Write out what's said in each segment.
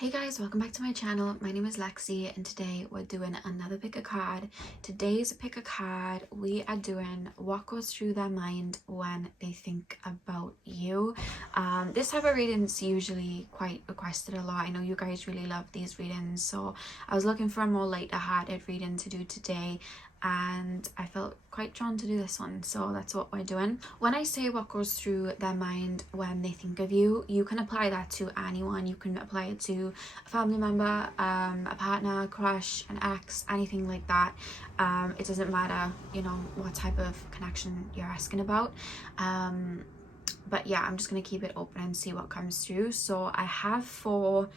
Hey guys, welcome back to my channel. My name is Lexi and today we're doing another pick a card. Today's pick a card, we are doing what goes through their mind when they think about you. This type of reading is usually quite requested a lot. I know you guys really love these readings, so I was looking for a more lighter-hearted reading to do today, and I felt quite drawn to do this one, so that's what we're doing. When I say what goes through their mind when they think of you, you can apply that to anyone. You can apply it to a family member, a partner, a crush, an ex, anything like that. It doesn't matter, you know, what type of connection you're asking about. But yeah, I'm just gonna keep it open and see what comes through. So I have 4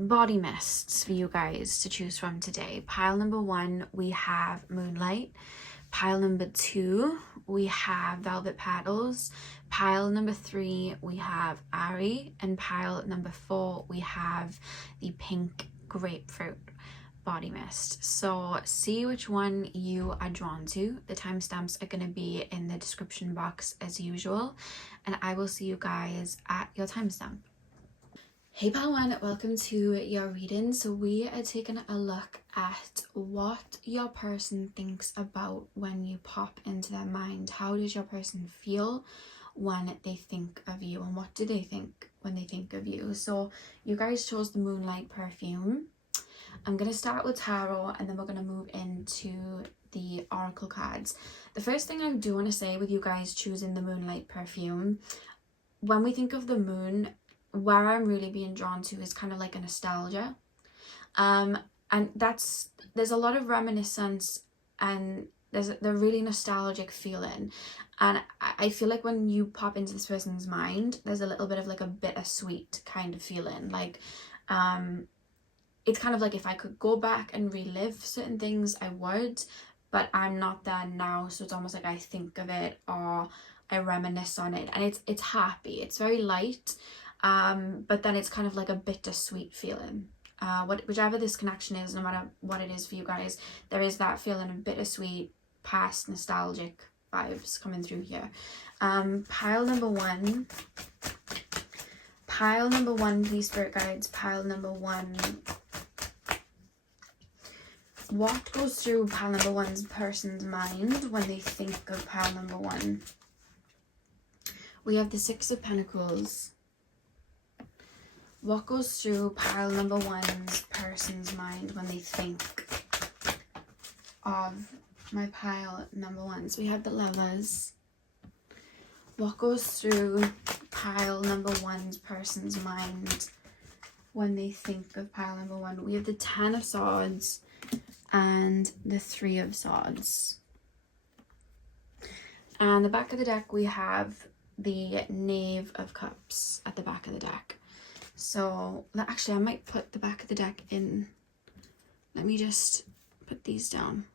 body mists for you guys to choose from today. Pile number 1, we have Moonlight. Pile number 2, we have Velvet Petals. Pile number 3, we have Ari. And pile number 4, we have the Pink Grapefruit body mist. So see which one you are drawn to. The timestamps are going to be in the description box as usual, and I will see you guys at your timestamp. Hey pile 1, welcome to your reading. So we are taking a look at what your person thinks about when you pop into their mind. How does your person feel when they think of you, and what do they think when they think of you? So you guys chose the Moonlight perfume. I'm going to start with tarot and then we're going to move into the oracle cards. The first thing I do want to say with you guys choosing the Moonlight perfume, when we think of the moon, where I'm really being drawn to is kind of like a nostalgia, and there's a lot of reminiscence, and there's a really nostalgic feeling, and I feel like when you pop into this person's mind, there's a little bit of like a bittersweet kind of feeling. Like it's kind of like if I could go back and relive certain things, I would, but I'm not there now, so it's almost like I think of it or I reminisce on it, and it's happy, it's very light, but then it's kind of like a bittersweet feeling. Whichever this connection is, no matter what it is for you guys, there is that feeling of bittersweet, past nostalgic vibes coming through here. Pile number 1, please spirit guides. Pile number 1, what goes through pile number 1's person's mind when they think of pile number 1? We have the 6 of Pentacles. What goes through pile number 1's person's mind when they think of my pile number 1s? We have the Lovers. What goes through pile number 1's person's mind when they think of pile number 1? We have the 10 of Swords and the 3 of Swords. And the back of the deck, we have the Knave of Cups at the back of the deck. So actually I might put the back of the deck in. Let me just put these down.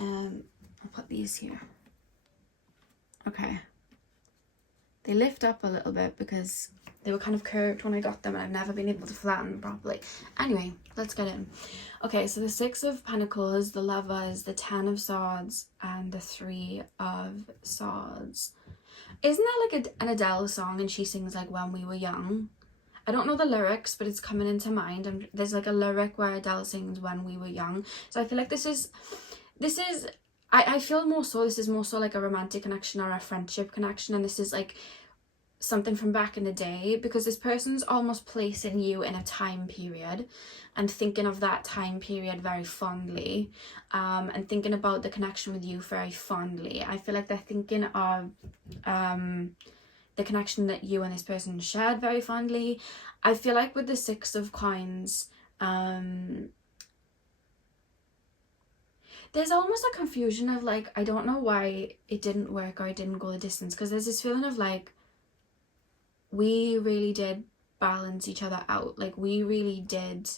I'll put these here. Okay. They lift up a little bit because they were kind of curved when I got them and I've never been able to flatten them properly. Anyway, let's get in. Okay, so the 6 of Pentacles, the Lovers, the 10 of Swords, and the 3 of Swords. Isn't that like an Adele song, and she sings like When We Were Young? I don't know the lyrics, but it's coming into mind, and there's like a lyric where Adele sings When We Were Young. So I feel like this is I feel more so this is more so like a romantic connection or a friendship connection, and this is like something from back in the day, because this person's almost placing you in a time period and thinking of that time period very fondly, and thinking about the connection with you very fondly. I feel like they're thinking of the connection that you and this person shared very fondly. I feel like with the 6 of Coins, there's almost a confusion of like, I don't know why it didn't work or it didn't go the distance, because there's this feeling of like, we really did balance each other out. Like we really did,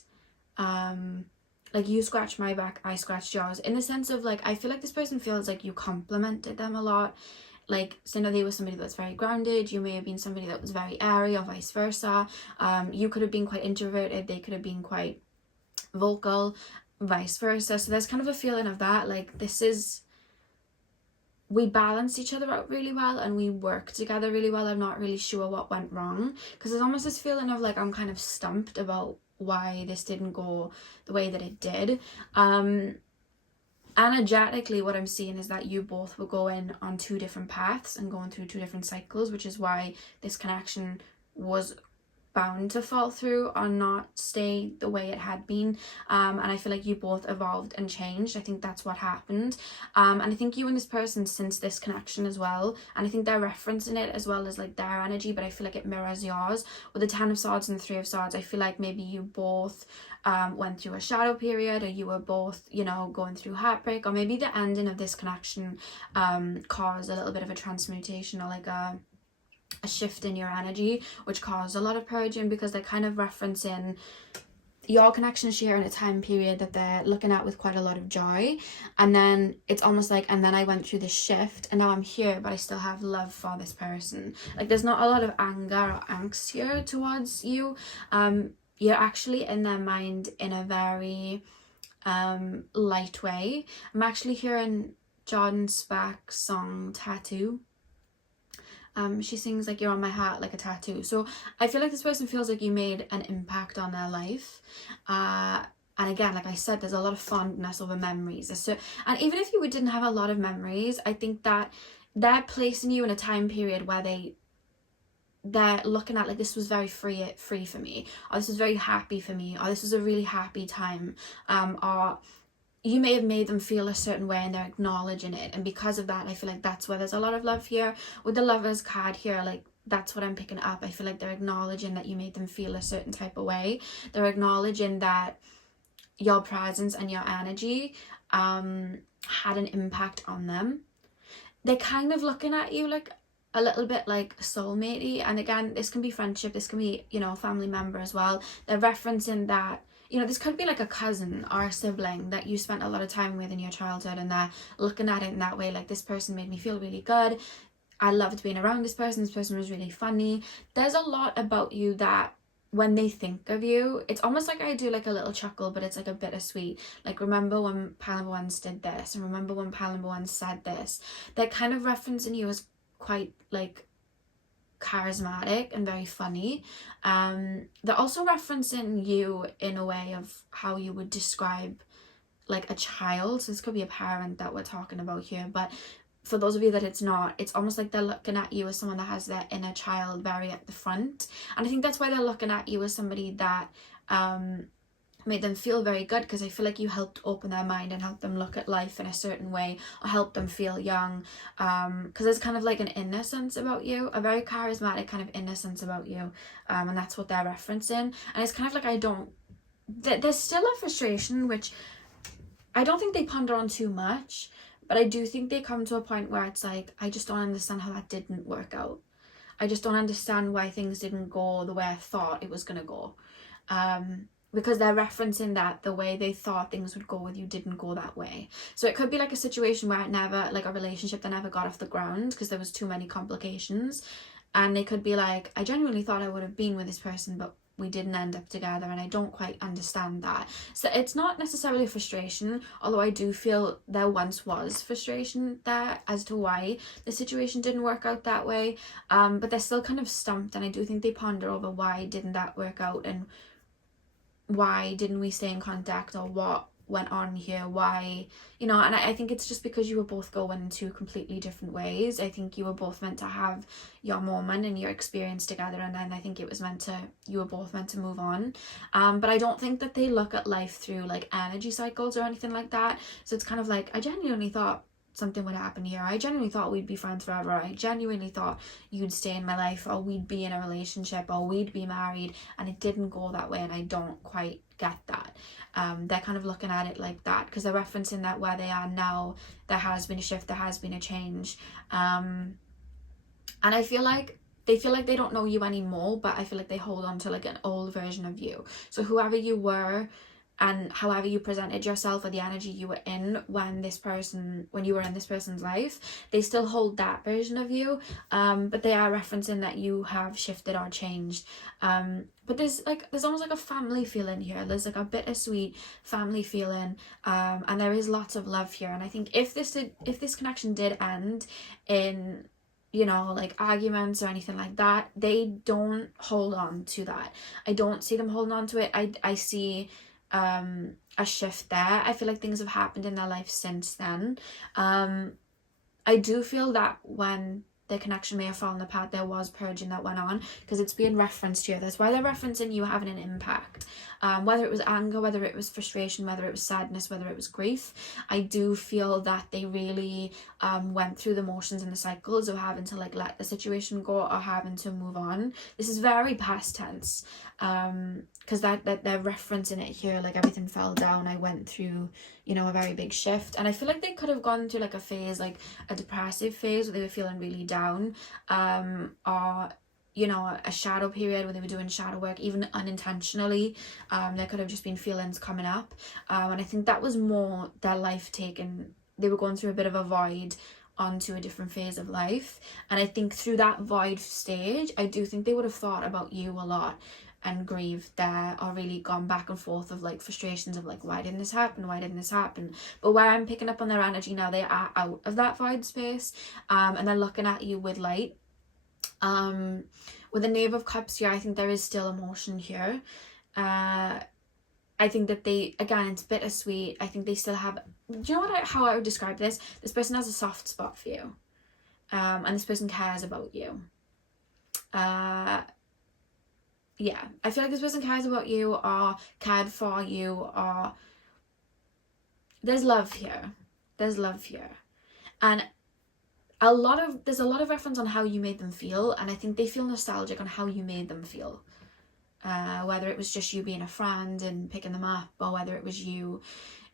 like you scratched my back, I scratched yours, in the sense of like, I feel like this person feels like you complimented them a lot. Like, so you know, they were somebody that's very grounded, you may have been somebody that was very airy, or vice versa. You could have been quite introverted, they could have been quite vocal, vice versa. So there's kind of a feeling of that, like this is we balanced each other out really well and we worked together really well. I'm not really sure what went wrong, because there's almost this feeling of like I'm kind of stumped about why this didn't go the way that it did. Energetically, what I'm seeing is that you both were going on two different paths and going through two different cycles, which is why this connection was bound to fall through or not stay the way it had been. And I feel like you both evolved and changed. I think that's what happened. And I think you and this person, since this connection as well, and I think they're referencing it as well as like their energy, but I feel like it mirrors yours with the 10 of Swords and the 3 of Swords. I feel like maybe you both went through a shadow period, or you were both, you know, going through heartbreak, or maybe the ending of this connection caused a little bit of a transmutation, or like a shift in your energy, which caused a lot of purging, because they're kind of referencing your connection is here in a time period that they're looking at with quite a lot of joy, and then it's almost like, and then I went through this shift and now I'm here, but I still have love for this person. Like there's not a lot of anger or angst here towards you. You're actually in their mind in a very light way. I'm actually hearing Jordan Sparks' song Tattoo. She sings like you're on my heart like a tattoo. So I feel like this person feels like you made an impact on their life. And again, like I said, there's a lot of fondness over memories. And even if you didn't have a lot of memories, I think that they're placing you in a time period where they're looking at like, this was very free for me, or this was very happy for me, or this was a really happy time, or you may have made them feel a certain way and they're acknowledging it. And because of that, I feel like that's where there's a lot of love here. With the Lovers card here, like that's what I'm picking up. I feel like they're acknowledging that you made them feel a certain type of way. They're acknowledging that your presence and your energy had an impact on them. They're kind of looking at you like a little bit like soulmatey. And again, this can be friendship, this can be, you know, family member as well. They're referencing that, you know, this could be like a cousin or a sibling that you spent a lot of time with in your childhood, and they're looking at it in that way, like this person made me feel really good. I loved being around this person was really funny. There's a lot about you that when they think of you, it's almost like I do like a little chuckle, but it's like a bittersweet. Like, remember when pile number ones did this, and remember when pile number ones said this. They're kind of referencing you as quite like charismatic and very funny. They're also referencing you in a way of how you would describe like a child. So this could be a parent that we're talking about here, but for those of you that it's not, it's almost like they're looking at you as someone that has their inner child very at the front. And I think that's why they're looking at you as somebody that made them feel very good, because I feel like you helped open their mind and help them look at life in a certain way, or help them feel young, because there's kind of like an innocence about you, a very charismatic kind of innocence about you, and that's what they're referencing. And it's kind of like there's still a frustration, which I don't think they ponder on too much, but I do think they come to a point where it's like, I just don't understand how that didn't work out. I just don't understand why things didn't go the way I thought it was gonna go. Because they're referencing that the way they thought things would go with you didn't go that way. So it could be like a situation where it never, like a relationship that never got off the ground because there was too many complications. And they could be like, I genuinely thought I would have been with this person, but we didn't end up together, and I don't quite understand that. So it's not necessarily frustration, although I do feel there once was frustration there as to why the situation didn't work out that way. But they're still kind of stumped, and I do think they ponder over why didn't that work out, and why didn't we stay in contact, or what went on here, why, you know. And I think it's just because you were both going two completely different ways. I think you were both meant to have your moment and your experience together, and then I think it was you were both meant to move on. But I don't think that they look at life through like energy cycles or anything like that. So it's kind of like, I genuinely thought something would happen here. I genuinely thought we'd be friends forever. I genuinely thought you'd stay in my life, or we'd be in a relationship, or we'd be married, and it didn't go that way, and I don't quite get that. They're kind of looking at it like that, because they're referencing that where they are now, there has been a shift, there has been a change. And I feel like they don't know you anymore, but I feel like they hold on to like an old version of you. So whoever you were, and however you presented yourself or the energy you were in when you were in this person's life, they still hold that version of you, but they are referencing that you have shifted or changed. But there's almost like a family feeling here. There's like a bittersweet family feeling, and there is lots of love here. And I think if this connection did end in, you know, like arguments or anything like that, they don't hold on to that. I don't see them holding on to it. I see a shift there. I feel like things have happened in their life since then. I do feel that when their connection may have fallen apart, there was purging that went on, because it's being referenced here. That's why they're referencing you having an impact. Whether it was anger, whether it was frustration, whether it was sadness, whether it was grief, I do feel that they really went through the motions and the cycles of having to like let the situation go or having to move on. This is very past tense, because that they're referencing it here, like everything fell down, I went through, you know, a very big shift. And I feel like they could have gone through like a phase, like a depressive phase where they were feeling really down, or, you know, a shadow period where they were doing shadow work, even unintentionally. There could have just been feelings coming up, and I think that was more their life taken. They were going through a bit of a void onto a different phase of life, and I think through that void stage, I do think they would have thought about you a lot and grieved there, or really gone back and forth of like frustrations of like, why didn't this happen? But where I'm picking up on their energy now, they are out of that void space, and they're looking at you with light. With the Knave of Cups here, I think there is still emotion here. I think that they, again, it's bittersweet. I think they still have, do you know how I would describe this? This person has a soft spot for you, and this person cares about you. Yeah, I feel like this person cares about you or cared for you, or there's love here. And there's a lot of reference on how you made them feel, and I think they feel nostalgic on how you made them feel. Whether it was just you being a friend and picking them up, or whether it was you,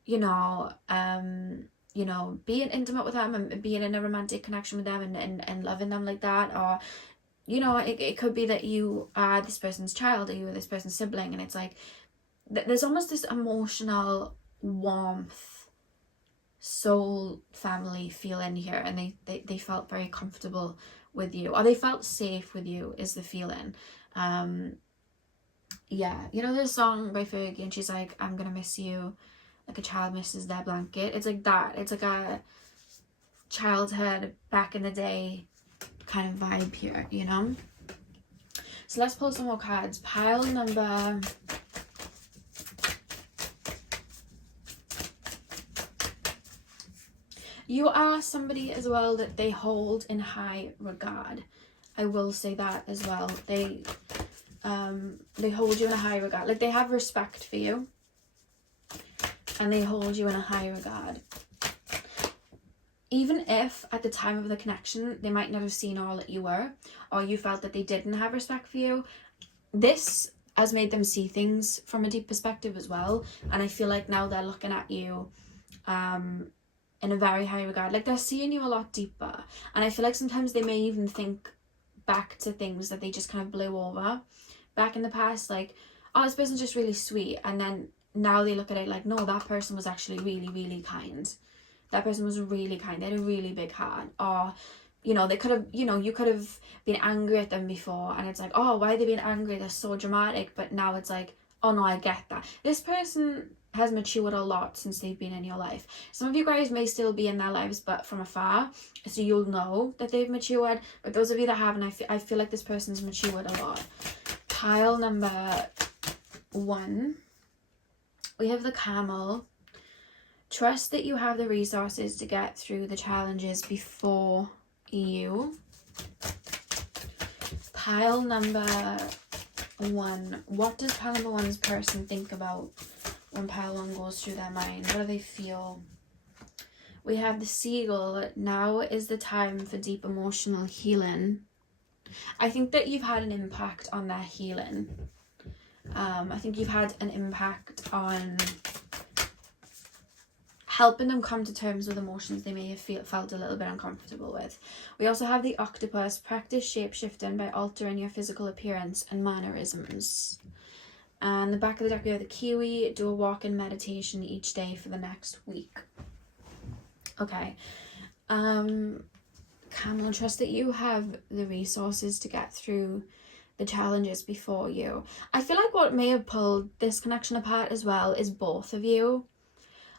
you know, being intimate with them and being in a romantic connection with them and loving them like that, or, you know, it could be that you are this person's child, or you are this person's sibling, and it's like there's almost this emotional warmth, soul family feeling here, and they felt very comfortable with you, or they felt safe with you is the feeling. Yeah, you know, there's a song by Fergie, and she's like, I'm gonna miss you like a child misses their blanket. It's like that. It's like a childhood back in the day kind of vibe here, you know. So let's pull some more cards. Pile number you are somebody as well that they hold in high regard. I will say that as well. They hold you in a high regard. Like, they have respect for you, and they hold you in a high regard. Even if at the time of the connection they might not have seen all that you were, or you felt that they didn't have respect for you, this has made them see things from a deep perspective as well. And I feel like now they're looking at you in a very high regard. Like, they're seeing you a lot deeper, and I feel like sometimes they may even think back to things that they just kind of blew over back in the past, like, oh, this person's just really sweet, and then now they look at it like, no, that person was actually really, really kind. That person was really kind. They had a really big heart. Or, you know, they could have, you know, you could have been angry at them before, and it's like, oh, why are they being angry? They're so dramatic. But now it's like, oh no, I get that. This person has matured a lot since they've been in your life. Some of you guys may still be in their lives, but from afar, so you'll know that they've matured. But those of you that haven't, I feel like this person's matured a lot. Pile number 1, we have the Camel. Trust that you have the resources to get through the challenges before you. Pile number 1. What does pile number 1's person think about when pile 1 goes through their mind? What do they feel? We have the Seagull. Now is the time for deep emotional healing. I think that you've had an impact on their healing. I think you've had an impact on helping them come to terms with emotions they may have felt a little bit uncomfortable with. We also have the Octopus. Practice shape-shifting by altering your physical appearance and mannerisms. And the back of the deck, we have the Kiwi. Do a walk-in meditation each day for the next week. Okay. Camel, trust that you have the resources to get through the challenges before you. I feel like what may have pulled this connection apart as well is both of you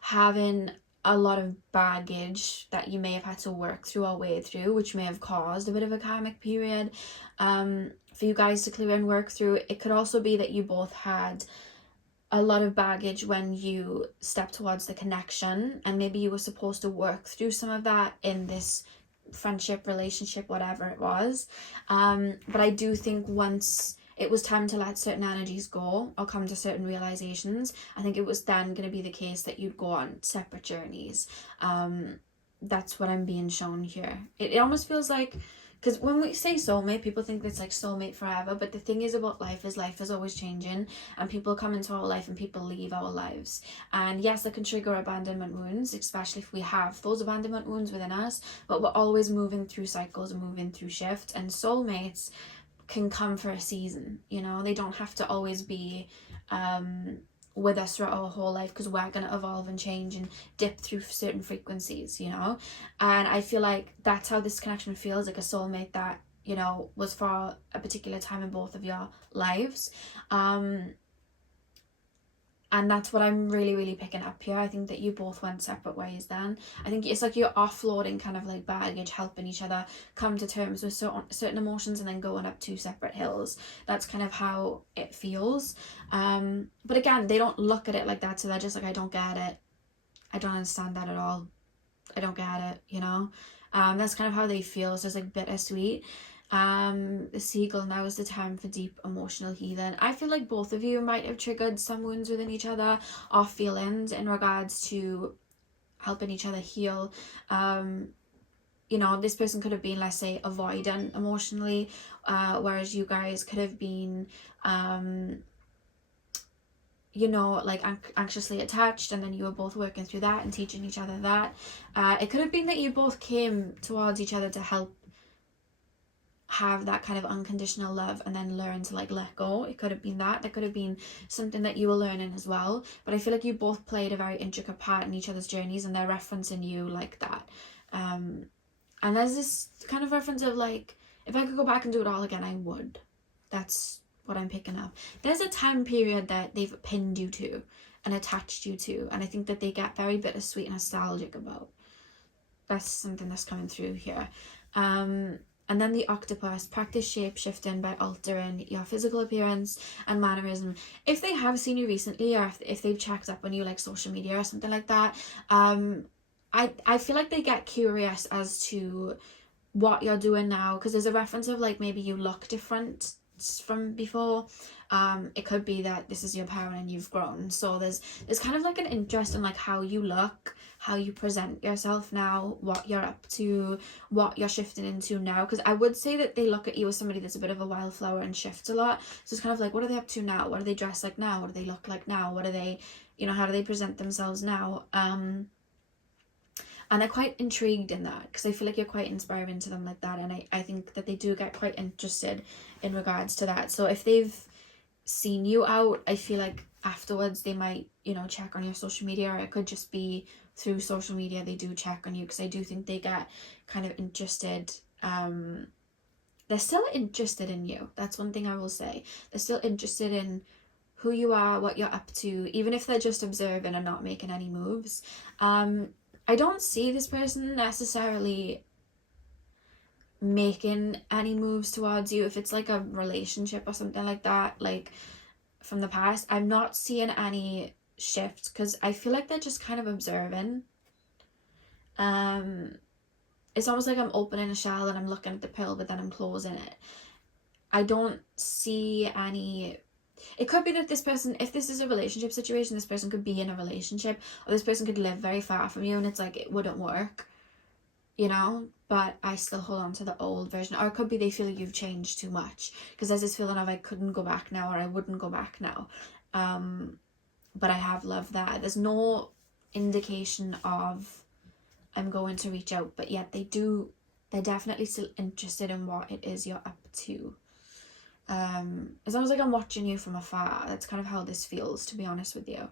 having a lot of baggage that you may have had to work through or wade through, which may have caused a bit of a karmic period for you guys to clear and work through. It could also be that you both had a lot of baggage when you stepped towards the connection, and maybe you were supposed to work through some of that in this friendship, relationship, whatever it was. But I do think once it was time to let certain energies go or come to certain realizations, I think it was then going to be the case that you'd go on separate journeys. That's what I'm being shown here. It almost feels like, because when we say soulmate, people think it's like soulmate forever, but the thing is about life is always changing, and people come into our life and people leave our lives. And yes, that can trigger abandonment wounds, especially if we have those abandonment wounds within us, but we're always moving through cycles and moving through shifts, and soulmates can come for a season, you know. They don't have to always be with us throughout our whole life, because we're going to evolve and change and dip through certain frequencies, you know. And I feel like that's how this connection feels, like a soulmate that, you know, was for a particular time in both of your lives. And that's what I'm really, really picking up here. I think that you both went separate ways then. I think it's like you're offloading kind of like baggage, helping each other come to terms with certain emotions, and then going up two separate hills. That's kind of how it feels. But again, they don't look at it like that, so they're just like, I don't get it. I don't understand that at all. I don't get it, you know? That's kind of how they feel. So it's like bittersweet. The seagull, now is the time for deep emotional healing. I feel like both of you might have triggered some wounds within each other or feelings in regards to helping each other heal. You know, this person could have been, let's say, avoidant emotionally, whereas you guys could have been you know, like anxiously attached, and then you were both working through that and teaching each other that. It could have been that you both came towards each other to help have that kind of unconditional love and then learn to like let go. It could have been that. That could have been something that you were learning as well. But I feel like you both played a very intricate part in each other's journeys, and they're referencing you like that. And there's this kind of reference of like, if I could go back and do it all again, I would. That's what I'm picking up. There's a time period that they've pinned you to and attached you to, and I think that they get very bittersweet and nostalgic about. That's something that's coming through here. And then the octopus, practice shape-shifting by altering your physical appearance and mannerism. If they have seen you recently, or if they've checked up on you like social media or something like that, I feel like they get curious as to what you're doing now, because there's a reference of like maybe you look different from before. It could be that this is your parent and you've grown, so there's kind of like an interest in like how you look, how you present yourself now, what you're up to, what you're shifting into now. Because I would say that they look at you as somebody that's a bit of a wildflower and shifts a lot, so it's kind of like, what are they up to now? What do they dress like now? What do they look like now? What are they, you know, how do they present themselves now? And they're quite intrigued in that, because I feel like you're quite inspiring to them like that, and I think that they do get quite interested in regards to that. So if they've seen you out, I feel like afterwards they might, you know, check on your social media, or it could just be through social media they do check on you, because I do think they get kind of interested. They're still interested in you. That's one thing I will say. They're still interested in who you are, what you're up to, even if they're just observing and not making any moves. I don't see this person necessarily making any moves towards you. If it's like a relationship or something like that, like from the past, I'm not seeing any shift, because I feel like they're just kind of observing. It's almost like I'm opening a shell and I'm looking at the pill, but then I'm closing it. I don't see any. It could be that this person, if this is a relationship situation, this person could be in a relationship, or this person could live very far from you, and it's like it wouldn't work, you know, but I still hold on to the old version. Or it could be they feel you've changed too much, because there's this feeling of I couldn't go back now, or I wouldn't go back now. But I have loved that. There's no indication of I'm going to reach out, but yet they're definitely still interested in what it is you're up to. It's almost like I'm watching you from afar. That's kind of how this feels, to be honest with you.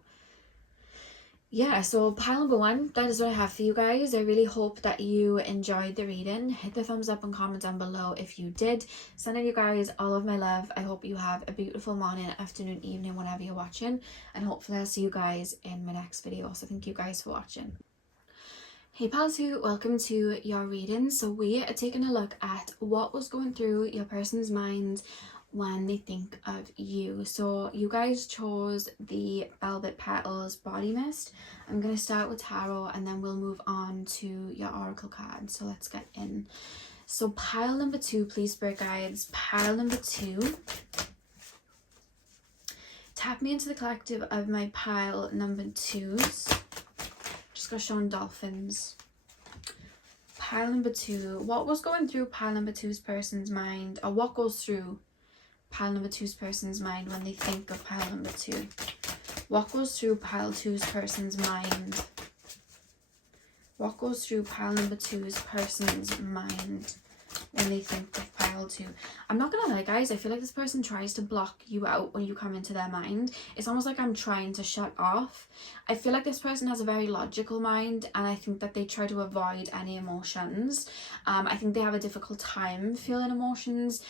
Yeah, so pile number one, that is what I have for you guys. I really hope that you enjoyed the reading. Hit the thumbs up and comment down below if you did. Sending you guys all of my love. I hope you have a beautiful morning, afternoon, evening, whenever you're watching. And hopefully I'll see you guys in my next video. So thank you guys for watching. Hey pals who, welcome to your reading. So we are taking a look at what was going through your person's mind when they think of you. So you guys chose the Velvet Petals Body Mist. I'm going to start with tarot and then we'll move on to your oracle card. So let's get in. So pile number two, please, spirit guides. Pile number two. Tap me into the collective of my pile number twos. Just got shown dolphins. Pile number two. What was going through pile number two's person's mind, or what goes through pile number two's person's mind when they think of pile number two? What goes through pile two's person's mind? What goes through pile number two's person's mind when they think of pile two? I'm not gonna lie, guys, I feel like this person tries to block you out when you come into their mind. It's almost like I'm trying to shut off. I feel like this person has a very logical mind, and I think that they try to avoid any emotions. I think they have a difficult time feeling emotions.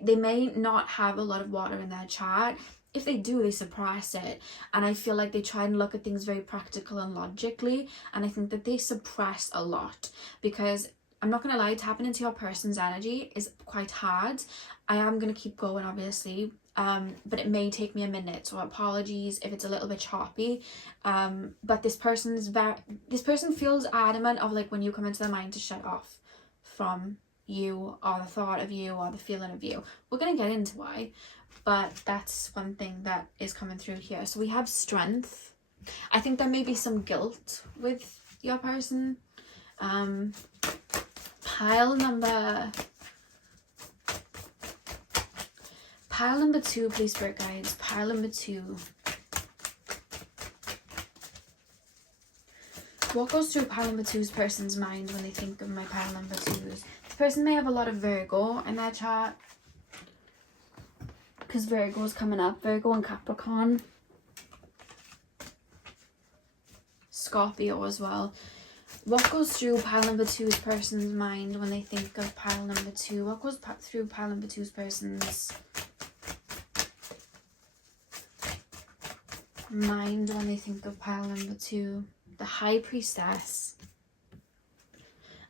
They may not have a lot of water in their chart. If they do, they suppress it. And I feel like they try and look at things very practical and logically. And I think that they suppress a lot, because I'm not going to lie, tapping into your person's energy is quite hard. I am going to keep going, obviously. But it may take me a minute. So apologies if it's a little bit choppy. But this person feels adamant of, like, when you come into their mind, to shut off from you, or the thought of you, or the feeling of you. We're going to get into why, but that's one thing that is coming through here. So we have strength. I think there may be some guilt with your person. Pile number two, please, spirit guides. Pile number two. What goes through pile number two's person's mind when they think of my pile number twos? The person may have a lot of Virgo in their chart, because Virgo is coming up. Virgo and Capricorn. Scorpio as well. What goes through pile number two's person's mind when they think of pile number two? What goes through pile number two's person's mind when they think of pile number two? The High Priestess.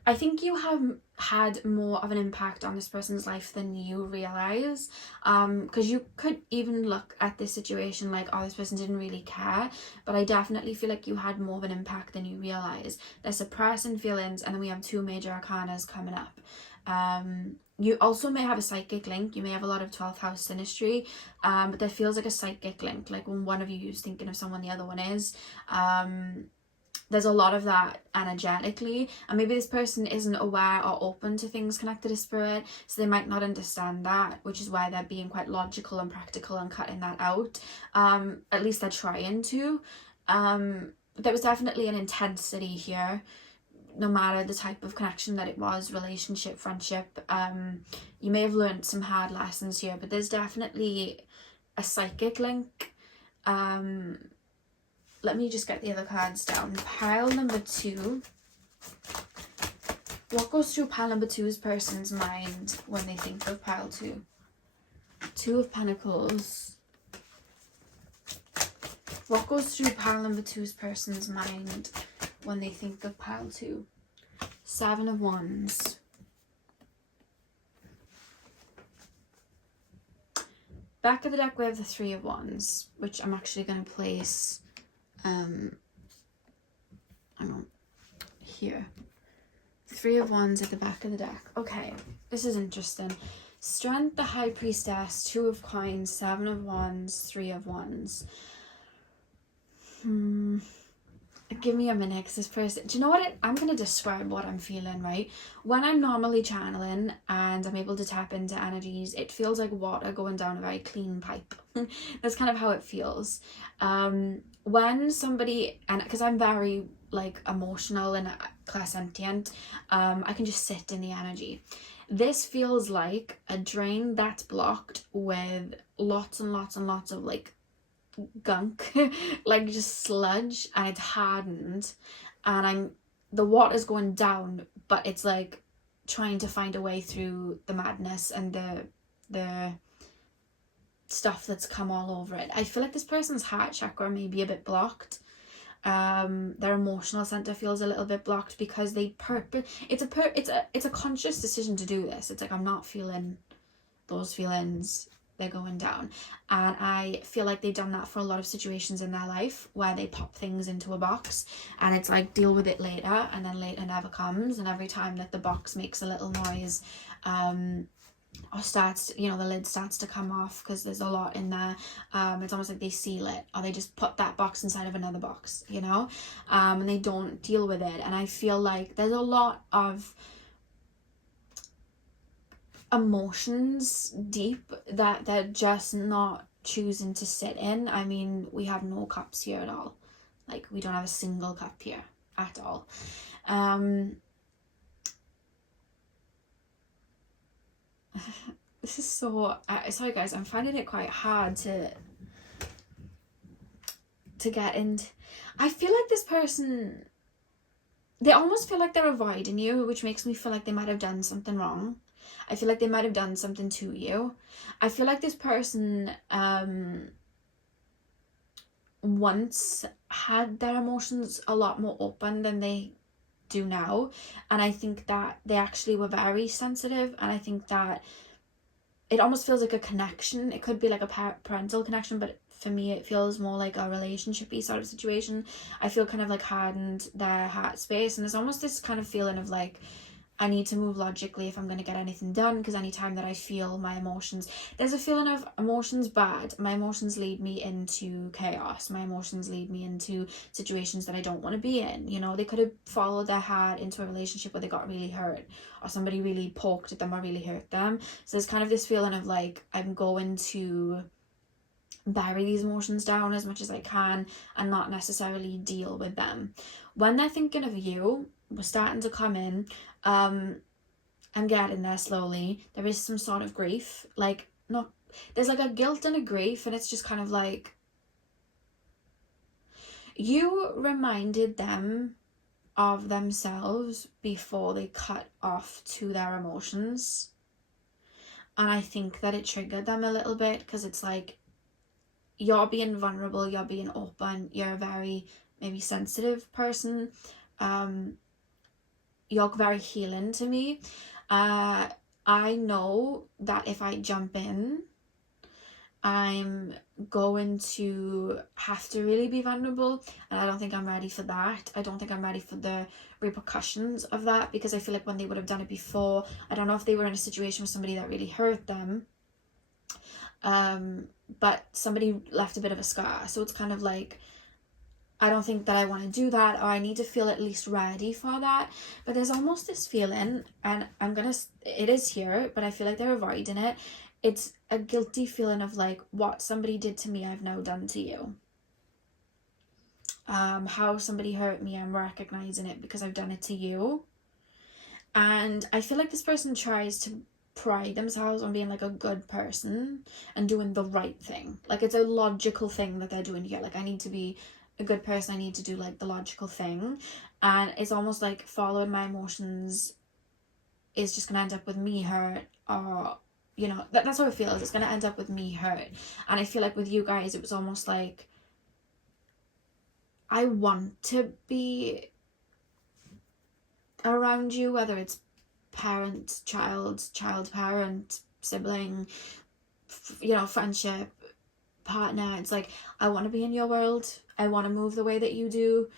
I think you have had more of an impact on this person's life than you realize, because you could even look at this situation like, oh, this person didn't really care, but I definitely feel like you had more of an impact than you realize. They're suppressing feelings, and then we have two major arcanas coming up. You also may have a psychic link. You may have a lot of 12th house synastry, but there feels like a psychic link, like when one of you is thinking of someone, the other one is. There's a lot of that energetically, and maybe this person isn't aware or open to things connected to spirit, so they might not understand that, which is why they're being quite logical and practical and cutting that out. At least they're trying to. There was definitely an intensity here, no matter the type of connection that it was, relationship, friendship. You may have learned some hard lessons here, but there's definitely a psychic link. Let me just get the other cards down. Pile number two. What goes through pile number two's person's mind when they think of pile two? Two of Pentacles. What goes through pile number two's person's mind when they think of pile two? Seven of Wands. Back of the deck we have the Three of Wands, which I'm actually going to place here. Three of Wands at the back of the deck. Okay, this is interesting. Strength, the High Priestess, Two of Coins, Seven of Wands, Three of Wands. Give me a minute, because this person, do you know what I'm going to describe what I'm feeling, right? When I'm normally channeling and I'm able to tap into energies, it feels like water going down a very clean pipe. That's kind of how it feels. When somebody, and because I'm very like emotional and clairsentient, I can just sit in the energy. this feels like a drain that's blocked with lots and lots and lots of like gunk, like just sludge, and it's hardened, and the water's going down, but it's like trying to find a way through the madness and the stuff that's come all over it. I feel like this person's heart chakra may be a bit blocked. Their emotional center feels a little bit blocked because it's a conscious decision to do this. It's like, I'm not feeling those feelings, they're going down. And I feel like they've done that for a lot of situations in their life where they pop things into a box and it's like, deal with it later, and then later never comes. And every time that the box makes a little noise, or starts, the lid starts to come off because there's a lot in there, it's almost like they seal it, or they just put that box inside of another box, and they don't deal with it. And I feel like there's a lot of emotions deep that they're just not choosing to sit in. I mean, we have no cups here at all. Like, we don't have a single cup here at all. This is so sorry guys, I'm finding it quite hard to get into. I feel like this person, they almost feel like they're avoiding you, which makes me feel like they might have done something wrong. I feel like they might have done something to you. I feel like this person once had their emotions a lot more open than they do now, and I think that they actually were very sensitive, and I think that it almost feels like a connection. It could be like a parental connection, but for me it feels more like a relationship-y sort of situation. I feel kind of like hardened their heart space, and there's almost this kind of feeling of like, I need to move logically if I'm going to get anything done, because anytime that I feel my emotions, there's a feeling of emotions bad. My emotions lead me into chaos. My emotions lead me into situations that I don't want to be in. They could have followed their heart into a relationship where they got really hurt, or somebody really poked at them or really hurt them. So there's kind of this feeling of like, I'm going to bury these emotions down as much as I can and not necessarily deal with them. When they're thinking of you, we're starting to come in. I'm getting there slowly. There is some sort of grief, there's like a guilt and a grief, and it's just kind of like, you reminded them of themselves before they cut off to their emotions, and I think that it triggered them a little bit, because it's like, you're being vulnerable, you're being open, you're a very maybe sensitive person, you're very healing to me. I know that if I jump in, I'm going to have to really be vulnerable, and I don't think I'm ready for that. I don't think I'm ready for the repercussions of that, because I feel like when they would have done it before, I don't know if they were in a situation with somebody that really hurt them, but somebody left a bit of a scar, so it's kind of like, I don't think that I want to do that, or I need to feel at least ready for that. But there's almost this feeling, and it is here, but I feel like they're avoiding it. It's a guilty feeling of like, what somebody did to me, I've now done to you. How somebody hurt me, I'm recognizing it because I've done it to you. And I feel like this person tries to pride themselves on being like a good person and doing the right thing. Like, it's a logical thing that they're doing here. Like, I need to be a good person, I need to do like the logical thing, and it's almost like following my emotions is just gonna end up with me hurt, or that's how it feels. It's gonna end up with me hurt. And I feel like with you guys, it was almost like, I want to be around you, whether it's parent, child, parent, sibling, friendship, partner. It's like, I want to be in your world, I want to move the way that you do.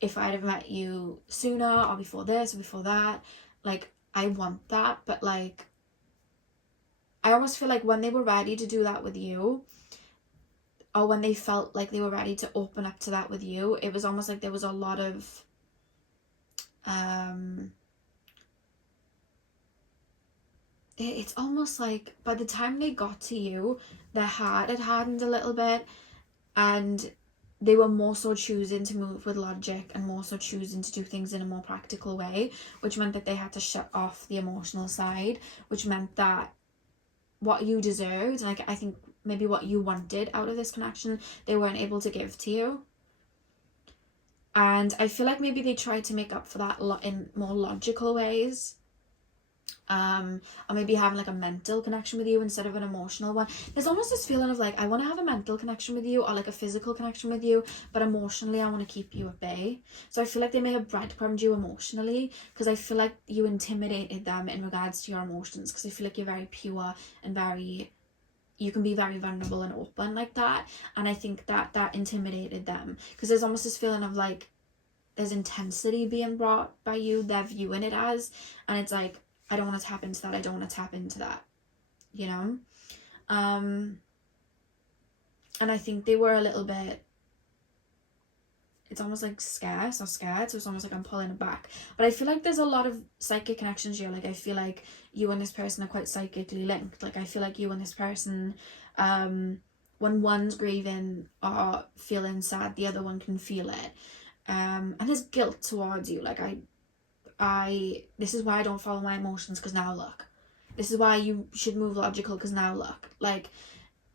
If I'd have met you sooner, or before this or before that, like, I want that. But like, I almost feel like when they were ready to do that with you, or when they felt like they were ready to open up to that with you, it was almost like there was a lot of it's almost like by the time they got to you, their heart had hardened a little bit, and they were more so choosing to move with logic and more so choosing to do things in a more practical way, which meant that they had to shut off the emotional side, which meant that what you deserved, like I think maybe what you wanted out of this connection, they weren't able to give to you. And I feel like maybe they tried to make up for that in more logical ways. Or maybe having like a mental connection with you instead of an emotional one. There's almost this feeling of like, I want to have a mental connection with you or like a physical connection with you, but emotionally I want to keep you at bay. So I feel like they may have breadcrumbed you emotionally, because I feel like you intimidated them in regards to your emotions, because I feel like you're very pure and you can be very vulnerable and open like that. And I think that intimidated them, because there's almost this feeling of like, there's intensity being brought by you, they're viewing it as, and it's like, I don't want to tap into that, I don't want to tap into that, you know? And I think they were a little bit, it's almost like scarce or scared, so it's almost like I'm pulling it back. But I feel like there's a lot of psychic connections here. Like I feel like you and this person are quite psychically linked. Like I feel like you and this person, when one's grieving or feeling sad, the other one can feel it. And there's guilt towards you. Like this is why I don't follow my emotions, because now look. This is why you should move logical, because now look. Like,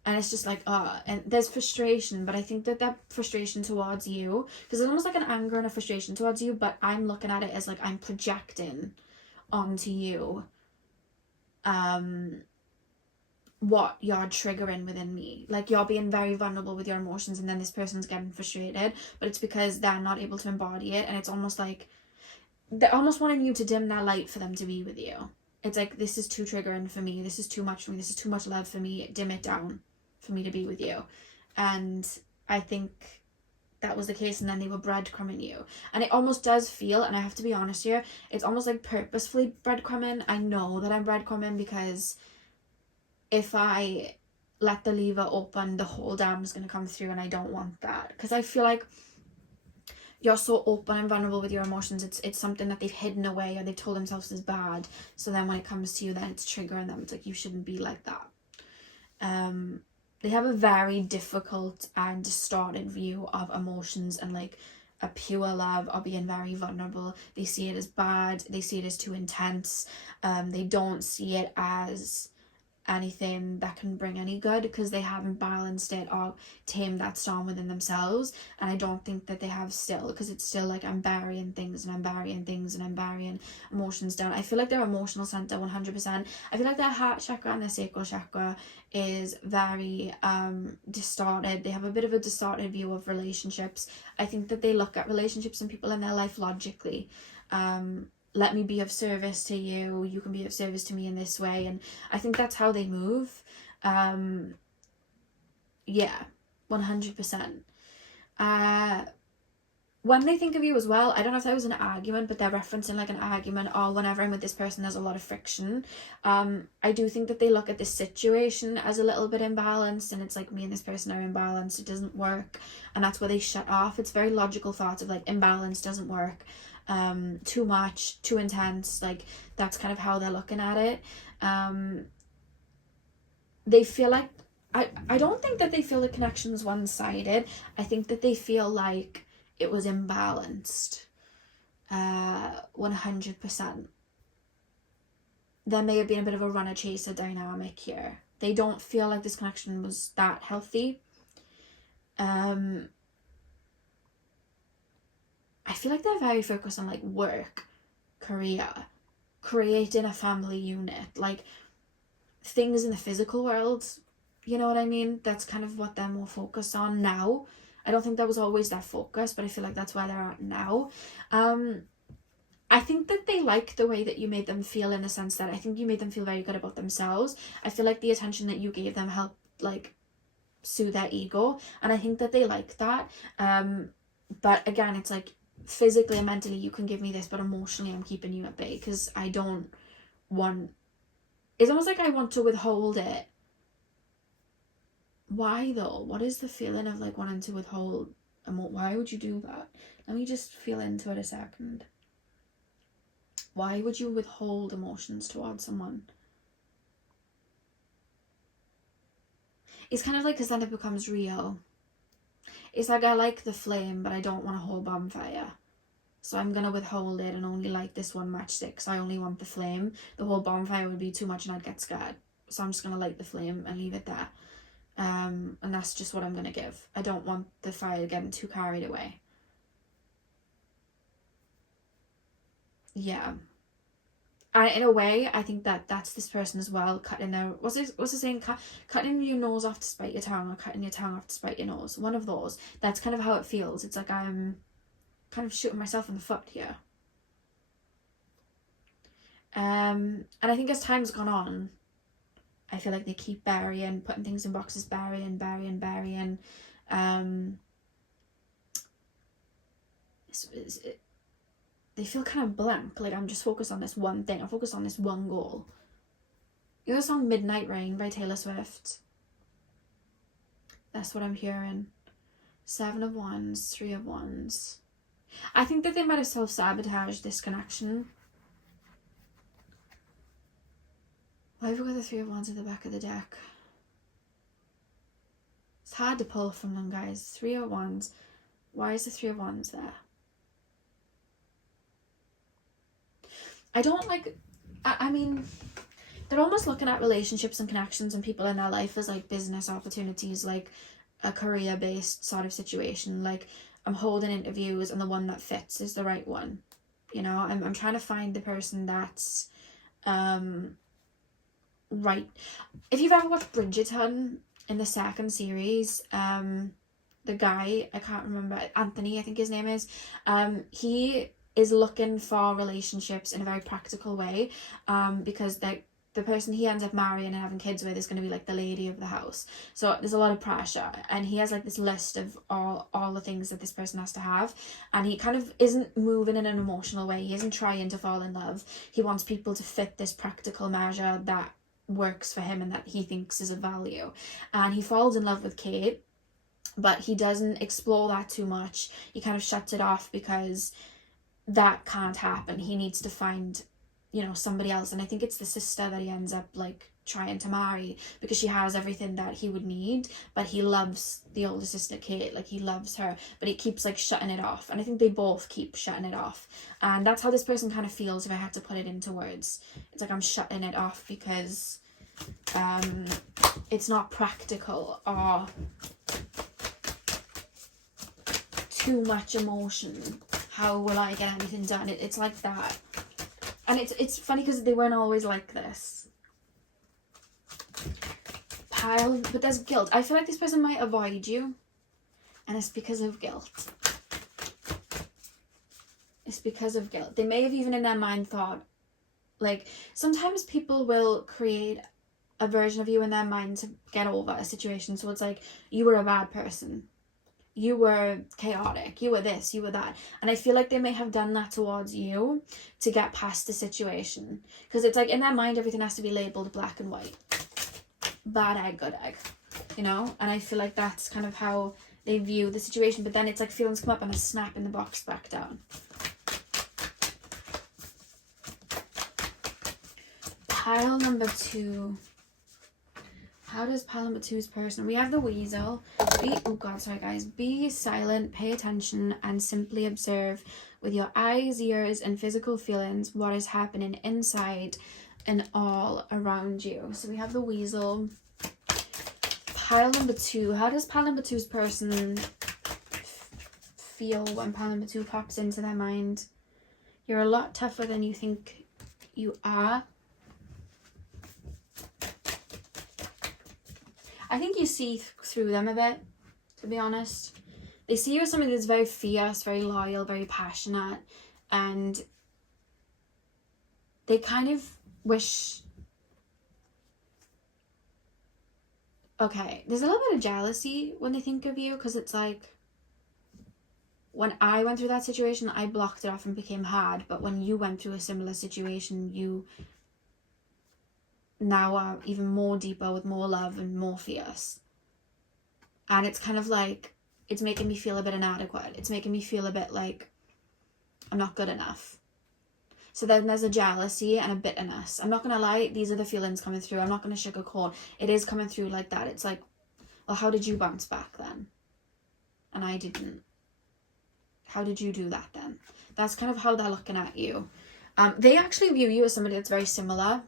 and it's just like, and there's frustration, but I think that frustration towards you, because it's almost like an anger and a frustration towards you, but I'm looking at it as like I'm projecting onto you what you're triggering within me. Like you're being very vulnerable with your emotions, and then this person's getting frustrated, but it's because they're not able to embody it, and it's almost like they're almost wanting you to dim that light for them to be with you. It's like, this is too triggering for me, this is too much for me, this is too much love for me, dim it down for me to be with you. And I think that was the case, and then they were breadcrumbing you. And it almost does feel, and I have to be honest here, it's almost like purposefully breadcrumbing. I know that I'm breadcrumbing, because if I let the lever open, the whole dam is going to come through, and I don't want that, because I feel like you're so open and vulnerable with your emotions. It's something that they've hidden away, or they've told themselves is bad. So then when it comes to you, then it's triggering them. It's like, you shouldn't be like that. They have a very difficult and distorted view of emotions and like a pure love, or being very vulnerable. They see it as bad. They see it as too intense. They don't see it as anything that can bring any good, because they haven't balanced it or tamed that storm within themselves. And I don't think that they have still, because it's still like, I'm burying things and I'm burying things and I'm burying emotions down. I feel like their emotional center 100%, I feel like their heart chakra and their sacral chakra is very distorted. They have a bit of a distorted view of relationships. I think that they look at relationships and people in their life logically. Let me be of service to you, you can be of service to me in this way. And I think that's how they move. Yeah, 100%. When they think of you as well, I don't know if that was an argument, but they're referencing like an argument, or whenever I'm with this person there's a lot of friction. I do think that they look at this situation as a little bit imbalanced, and it's like, me and this person are imbalanced, it doesn't work, and that's where they shut off. It's very logical thoughts of like, imbalance doesn't work, too much, too intense. Like that's kind of how they're looking at it. They feel like, I don't think that they feel the connection's one-sided. I think that they feel like it was imbalanced. 100%. There may have been a bit of a runner-chaser dynamic here. They don't feel like this connection was that healthy. I feel like they're very focused on like work, career, creating a family unit, like things in the physical world, you know what I mean? That's kind of what they're more focused on now. I don't think that was always their focus, but I feel like that's where they're at now. I think that they like the way that you made them feel, in the sense that I think you made them feel very good about themselves. I feel like the attention that you gave them helped like soothe their ego, and I think that they like that. But again, it's like, physically and mentally you can give me this, but emotionally I'm keeping you at bay, because I don't want, it's almost like I want to withhold it. Why though? What is the feeling of like wanting to withhold? Why would you do that? Let me just feel into it a second. Why would you withhold emotions towards someone? It's kind of like, because then it becomes real. It's like I like the flame, but I don't want a whole bonfire. So I'm going to withhold it and only light this one matchstick because I only want the flame. The whole bonfire would be too much and I'd get scared. So I'm just going to light the flame and leave it there. And that's just what I'm going to give. I don't want the fire getting too carried away. Yeah. And in a way, I think that's this person as well, cutting their, what's it saying, cutting your nose off to spite your tongue, or cutting your tongue off to spite your nose. One of those. That's kind of how it feels. It's like I'm kind of shooting myself in the foot here. And I think as time's gone on, I feel like they keep burying, putting things in boxes, burying. They feel kind of blank, like I'm just focused on this one thing. I'm focused on this one goal. You know the song Midnight Rain by Taylor Swift? That's what I'm hearing. 7 of Wands, 3 of Wands. I think that they might have self-sabotaged this connection. Why have we got the 3 of Wands at the back of the deck? It's hard to pull from them, guys. 3 of Wands. Why is the 3 of Wands there? I don't like... I mean, they're almost looking at relationships and connections and people in their life as like business opportunities, like a career-based sort of situation. Like, I'm holding interviews and the one that fits is the right one. You know, I'm trying to find the person that's right. If you've ever watched Bridgerton in the second series, the guy, I can't remember, Anthony I think his name is, he is looking for relationships in a very practical way, because the person he ends up marrying and having kids with is going to be like the lady of the house. So there's a lot of pressure, and he has like this list of all the things that this person has to have, and he kind of isn't moving in an emotional way. He isn't trying to fall in love. He wants people to fit this practical measure that works for him and that he thinks is of value. And he falls in love with Kate, but he doesn't explore that too much. He kind of shuts it off because that can't happen. He needs to find, you know, somebody else. And I think it's the sister that he ends up like trying to marry because she has everything that he would need, but he loves the older sister Kate, like he loves her, but he keeps like shutting it off. And I think they both keep shutting it off, and that's how this person kind of feels. If I had to put it into words, it's like I'm shutting it off because it's not practical or too much emotion. How will I get anything done? It's like that. And it's funny because they weren't always like this. But there's guilt. I feel like this person might avoid you, and it's because of guilt. It's because of guilt. They may have even in their mind thought, like, sometimes people will create a version of you in their mind to get over a situation. So it's like, you were a bad person. You were chaotic, you were this, you were that. And I feel like they may have done that towards you to get past the situation. Because it's like in their mind, everything has to be labelled black and white. Bad egg, good egg. You know? And I feel like that's kind of how they view the situation. But then it's like feelings come up and a snap in the box back down. Pile number 2. How does pile number 2's person? We have the weasel. Be silent, pay attention, and simply observe with your eyes, ears, and physical feelings what is happening inside and all around you. So we have the weasel. Pile number 2. How does pile number 2's person feel when pile number 2 pops into their mind? You're a lot tougher than you think you are. I think you see through them a bit, to be honest. They see you as somebody that's very fierce, very loyal, very passionate, and they kind of wish... Okay, there's a little bit of jealousy when they think of you, because it's like, when I went through that situation, I blocked it off and became hard, but when you went through a similar situation, you now are even more deeper with more love and more fierce. And it's kind of like, it's making me feel a bit inadequate. It's making me feel a bit like I'm not good enough. So then there's a jealousy and a bitterness. I'm not going to lie, these are the feelings coming through. I'm not going to sugarcoat. It is coming through like that. It's like, well, how did you bounce back then? and I didn't. How did you do that then? That's kind of how they're looking at you. They actually view you as somebody that's very similar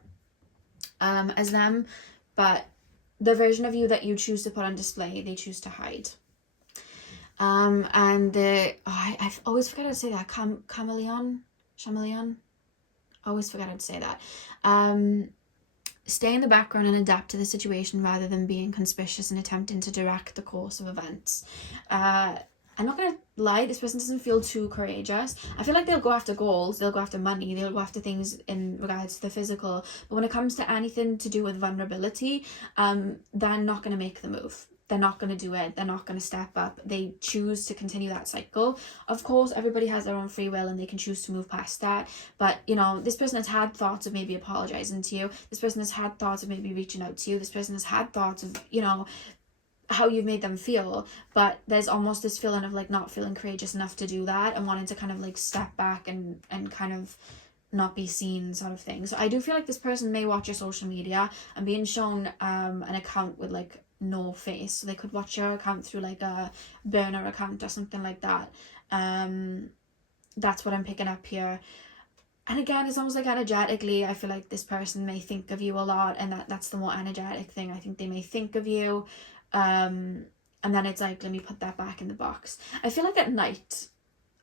as them, but the version of you that you choose to put on display, they choose to hide. And I always forget how to say that. Chameleon. I always forget how to say that. Stay in the background and adapt to the situation rather than being conspicuous and attempting to direct the course of events. I'm not gonna lie, this person doesn't feel too courageous. I feel like they'll go after goals, they'll go after money, they'll go after things in regards to the physical. But when it comes to anything to do with vulnerability, they're not gonna make the move. They're not going to do it. They're not going to step up. They choose to continue that cycle. Of course, everybody has their own free will and they can choose to move past that. But, you know, this person has had thoughts of maybe apologizing to you. This person has had thoughts of maybe reaching out to you. This person has had thoughts of, you know, how you've made them feel. But there's almost this feeling of like not feeling courageous enough to do that and wanting to kind of like step back and kind of not be seen sort of thing. So I do feel like this person may watch your social media and being shown an account with like no face, so they could watch your account through like a burner account or something like that. That's what I'm picking up here. And again, it's almost like energetically, I feel like this person may think of you a lot, and that's the more energetic thing. I think they may think of you, and then it's like, let me put that back in the box. I feel like at night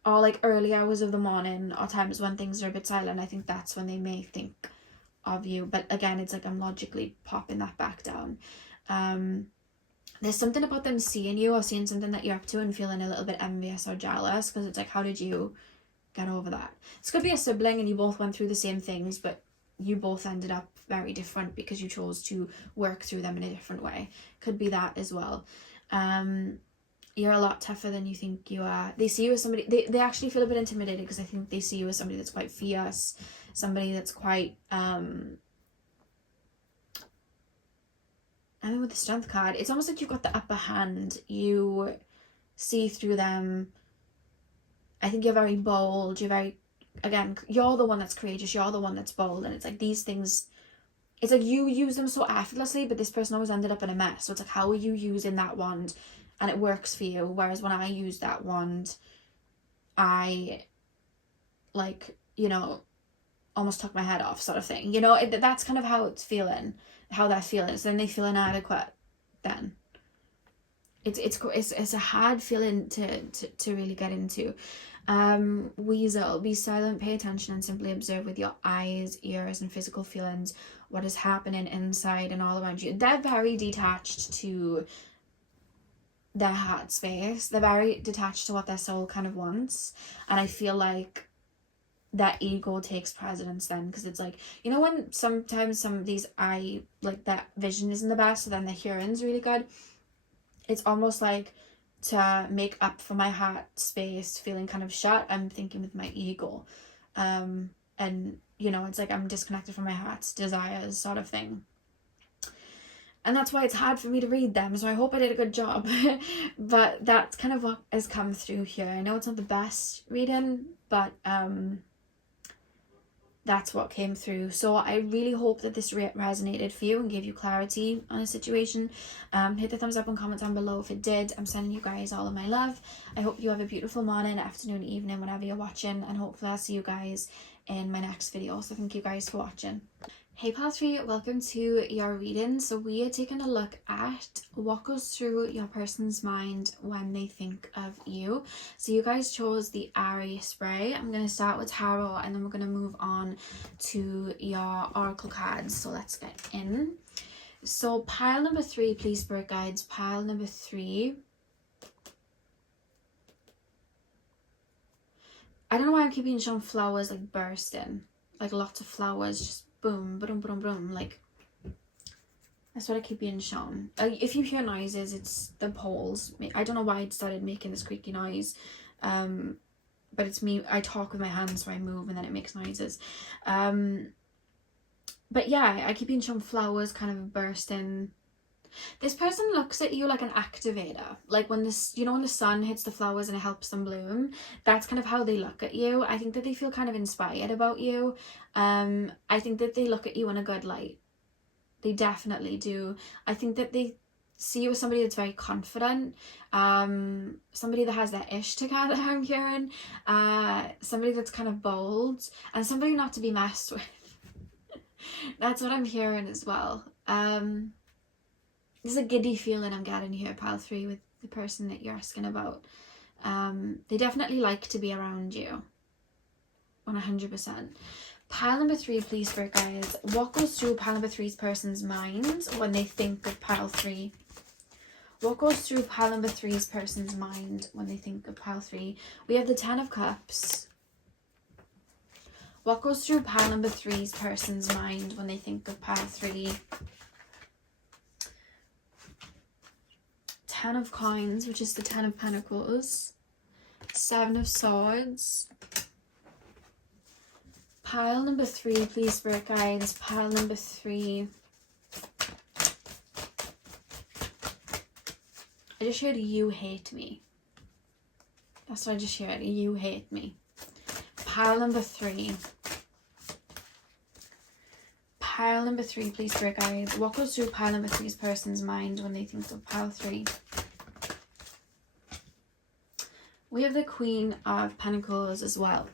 or like early hours of the morning or times when things are a bit silent, I think that's when they may think of you. But again, it's like I'm logically popping that back down. There's something about them seeing you or seeing something that you're up to and feeling a little bit envious or jealous, because it's like, how did you get over that? This could be a sibling and you both went through the same things, but you both ended up very different because you chose to work through them in a different way. Could be that as well. You're a lot tougher than you think you are. They see you as somebody, they actually feel a bit intimidated because I think they see you as somebody that's quite fierce, somebody that's quite I mean, with the Strength card, it's almost like you've got the upper hand. You see through them. I think you're very bold. You're very, again, you're the one that's courageous. You're the one that's bold. And it's like these things, it's like you use them so effortlessly, but this person always ended up in a mess. So it's like, how are you using that wand? And it works for you. Whereas when I use that wand, I, like, you know, almost took my head off sort of thing. You know, that's kind of how it's feeling. How they're feeling. So then they feel inadequate. Then it's a hard feeling to really get into. Weasel, be silent, pay attention, and simply observe with your eyes, ears, and physical feelings what is happening inside and all around you. They're very detached to their heart space. They're very detached to what their soul kind of wants, and I feel like that ego takes precedence then, because it's like, you know, when sometimes some of these that vision isn't the best, so then the hearing's really good. It's almost like to make up for my heart space feeling kind of shut, I'm thinking with my ego, and you know, it's like I'm disconnected from my heart's desires sort of thing. And that's why it's hard for me to read them, so I hope I did a good job. But that's kind of what has come through here. I know it's not the best reading, but that's what came through. So I really hope that this resonated for you and gave you clarity on a situation. Hit the thumbs up and comment down below if it did. I'm sending you guys all of my love. I hope you have a beautiful morning, afternoon, evening, whenever you're watching, and hopefully I'll see you guys in my next video. So thank you guys for watching. Hey Pal 3, welcome to your reading. So we are taking a look at what goes through your person's mind when they think of you. So you guys chose the Airy spray. I'm going to start with tarot and then we're going to move on to your oracle cards. So let's get in. So pile number 3, please, Spirit Guides. Pile number 3. I don't know why I'm keeping showing flowers like bursting. Like lots of flowers just boom, boom, boom, boom, like that's what I keep being shown. If you hear noises, it's the poles. I don't know why it started making this creaky noise, but it's me. I talk with my hands, so I move and then it makes noises. But yeah, I keep being shown flowers kind of bursting. This person looks at you like an activator, like when this, you know, when the sun hits the flowers and it helps them bloom. That's kind of how they look at you. I think that they feel kind of inspired about you. I think that they look at you in a good light. They definitely do. I think that they see you as somebody that's very confident, somebody that has their ish together, I'm hearing, somebody that's kind of bold, and somebody not to be messed with. That's what I'm hearing as well. There's a giddy feeling I'm getting here, pile 3, with the person that you're asking about. They definitely like to be around you, 100%. Pile number 3, please, for guys. What goes through pile number 3's person's mind when they think of pile 3? What goes through pile number 3's person's mind when they think of pile 3? We have the 10 of Cups. What goes through pile number 3's person's mind when they think of pile 3? 10 of Coins, which is the 10 of Pentacles. 7 of Swords. Pile number 3, please, Spirit Guides. Pile number 3. I just heard you hate me. That's what I just heard. You hate me. Pile number 3. Pile number 3, please, Spirit Guides. What goes through pile number 3's person's mind when they think of pile 3? We have the Queen of Pentacles as well.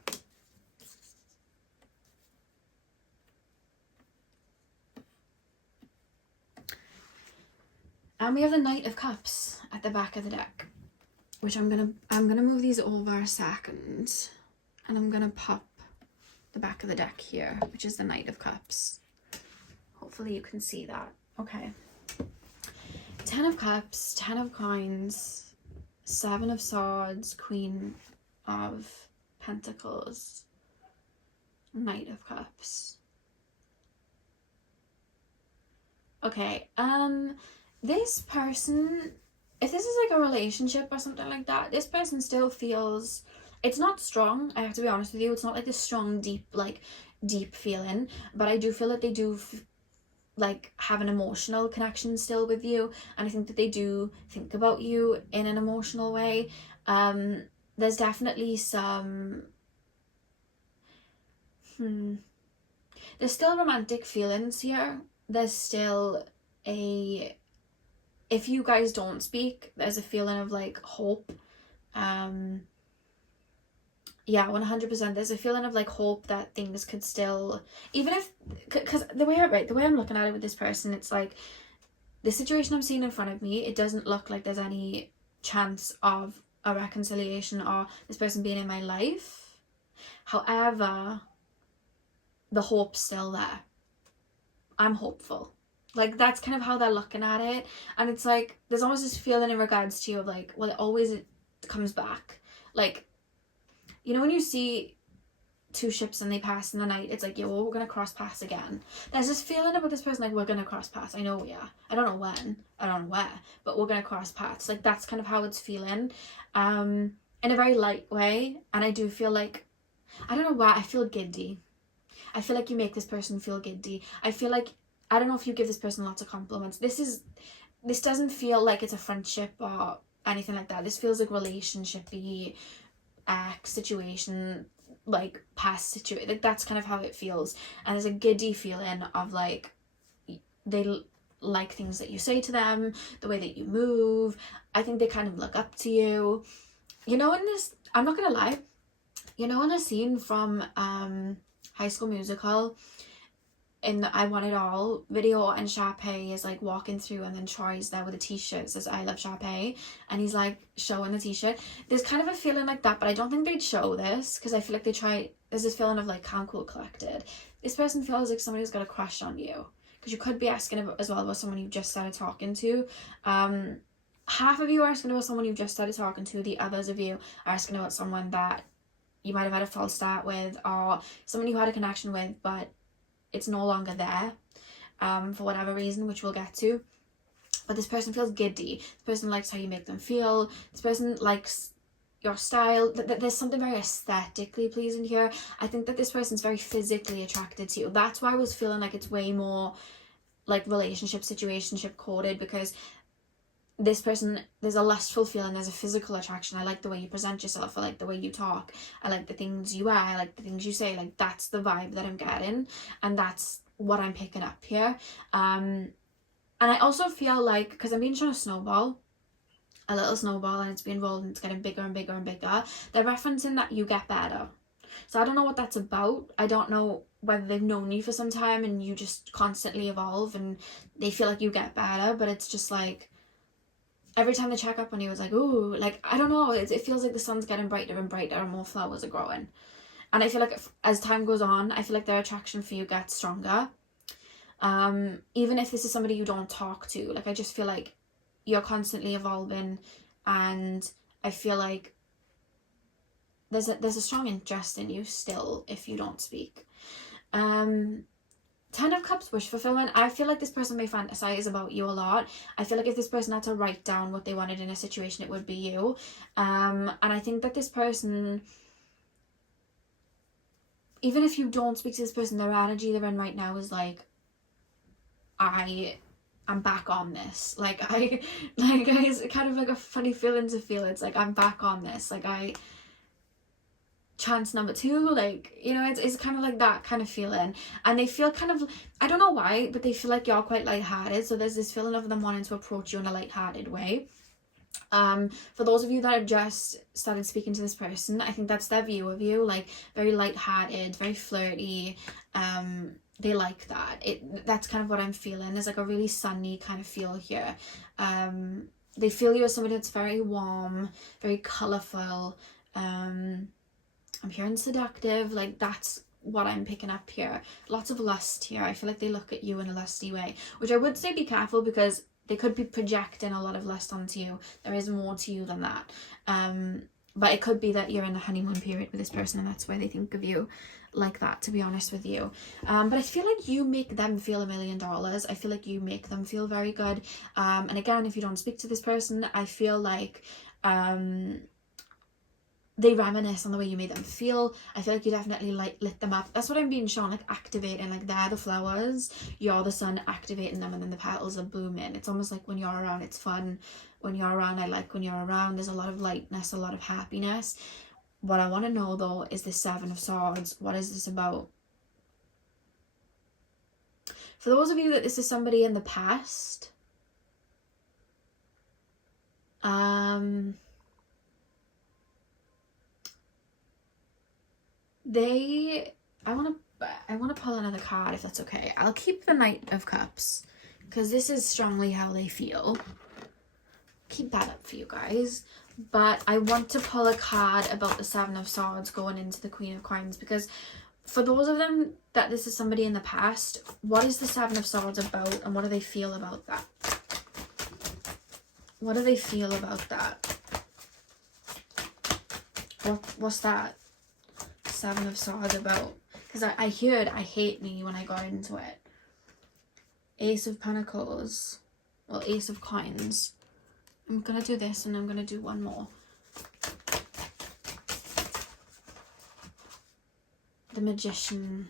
And we have the Knight of Cups at the back of the deck, which I'm gonna move these over a second, and I'm gonna pop the back of the deck here, which is the Knight of Cups. Hopefully you can see that. Okay. 10 of Cups, 10 of Coins, 7 of Swords, Queen of Pentacles, Knight of Cups. Okay, this person, if this is like a relationship or something like that, this person still feels, it's not strong, I have to be honest with you, it's not like this strong, deep feeling, but I do feel that they do like have an emotional connection still with you, and I think that they do think about you in an emotional way. There's definitely some there's still romantic feelings here. There's still a, if you guys don't speak, there's a feeling of like hope. Yeah, 100%. There's a feeling of like hope that things could still, even if, because the way I'm looking at it with this person, it's like the situation I'm seeing in front of me, it doesn't look like there's any chance of a reconciliation or this person being in my life. However, the hope's still there. I'm hopeful. Like, that's kind of how they're looking at it. And it's like, there's almost this feeling in regards to you of like, well, it always comes back. Like, you know when you see two ships and they pass in the night, it's like, yeah, well, we're going to cross paths again. There's this feeling about this person, like, we're going to cross paths. I know we are. I don't know when, I don't know where, but we're going to cross paths. Like, that's kind of how it's feeling. In a very light way. And I do feel like, I don't know why, I feel giddy. I feel like you make this person feel giddy. I feel like, I don't know if you give this person lots of compliments. This doesn't feel like it's a friendship or anything like that. This feels like relationship-y, situation, like past situation. Like, that's kind of how it feels. And there's a giddy feeling of like, they like things that you say to them, the way that you move. I think they kind of look up to you. You know, in this, I'm not gonna lie, you know, in the scene from High School Musical, in the I Want It All video, and Sharpay is like walking through, and then Troy's there with a t-shirt that says I love Sharpay, and he's like showing the t-shirt. There's kind of a feeling like that, but I don't think they'd show this, because I feel like there's this feeling of like calm, cool, collected. This person feels like somebody's got a crush on you, because you could be asking about, as well, about someone you've just started talking to. Half of you are asking about someone you've just started talking to, the others of you are asking about someone that you might have had a false start with, or someone you had a connection with, but it's no longer there, for whatever reason, which we'll get to. But this person feels giddy. This person likes how you make them feel. This person likes your style. There's something very aesthetically pleasing here. I think that this person's very physically attracted to you. That's why I was feeling like it's way more like relationship, situationship coded, because this person, there's a lustful feeling, there's a physical attraction. I like the way you present yourself, I like the way you talk, I like the things you wear, I like the things you say. Like, that's the vibe that I'm getting, and that's what I'm picking up here. And And I also feel like, because I'm being shown a little snowball, and it's being rolled and it's getting bigger and bigger and bigger, they're referencing that you get better. So I don't know what that's about. I don't know whether they've known you for some time and you just constantly evolve and they feel like you get better, but it's just like every time they check up on you, it's like, ooh, like, I don't know, it feels like the sun's getting brighter and brighter and more flowers are growing. And I feel like as time goes on, I feel like their attraction for you gets stronger. Even if this is somebody you don't talk to, like, I just feel like you're constantly evolving, and I feel like there's a strong interest in you still if you don't speak. 10 of Cups, wish fulfillment. I feel like this person may fantasize about you a lot. I feel like if this person had to write down what they wanted in a situation, it would be you. And I think that this person, even if you don't speak to this person, their energy they're in right now is like, I'm back on this. It's kind of like a funny feeling to feel. It's like, I'm back on this. Like, chance number 2, like, you know, it's kind of like that kind of feeling. And they feel kind of, I don't know why, but they feel like you're quite lighthearted. So there's this feeling of them wanting to approach you in a lighthearted way. For those of you that have just started speaking to this person, I think that's their view of you, like very lighthearted, very flirty. They like that. That's kind of what I'm feeling. There's like a really sunny kind of feel here. They feel you as somebody that's very warm, very colourful. I'm hearing seductive, like that's what I'm picking up here. Lots of lust here. I feel like they look at you in a lusty way, which I would say be careful, because they could be projecting a lot of lust onto you. There is more to you than that. But it could be that you're in a honeymoon period with this person and that's why they think of you like that, to be honest with you. But I feel like you make them feel $1 million. I feel like you make them feel very good. And again, if you don't speak to this person, I feel like they reminisce on the way you made them feel. I feel like you definitely like lit them up. That's what I'm being shown, like activating, like they're the flowers, you're the sun activating them, and then the petals are blooming. It's almost like when you're around, it's fun. When you're around, I like when you're around. There's a lot of lightness, a lot of happiness. What I want to know though is the 7 of Swords. What is this about? For those of you that this is somebody in the past, I want to pull another card if that's okay. I'll keep the Knight of Cups because this is strongly how they feel. Keep that up for you guys. But I want to pull a card about the 7 of Swords going into the Queen of Coins, because for those of them that this is somebody in the past, what is the 7 of Swords about, and what do they feel about that? What do they feel about that? What's that 7 of Swords about? Because I heard I hate me when I got into it. Ace of Pentacles. Well, Ace of Coins. I'm going to do this and I'm going to do one more. The Magician.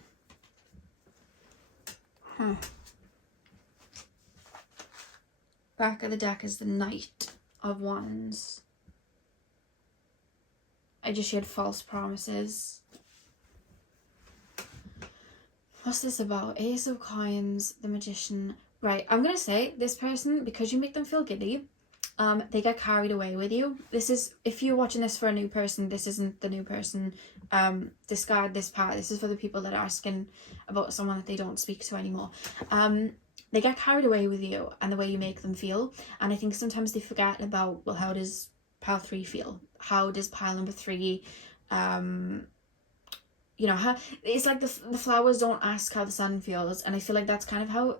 Back of the deck is the Knight of Wands. I just heard false promises. What's this about? Ace of Coins, the Magician. Right, I'm going to say this person, because you make them feel giddy, they get carried away with you. This is, if you're watching this for a new person, this isn't the new person. Discard this part. This is for the people that are asking about someone that they don't speak to anymore. They get carried away with you and the way you make them feel. And I think sometimes they forget about, well, how does pile 3 feel? How does pile number 3, you know, how it's like the flowers don't ask how the sun feels. And I feel like that's kind of how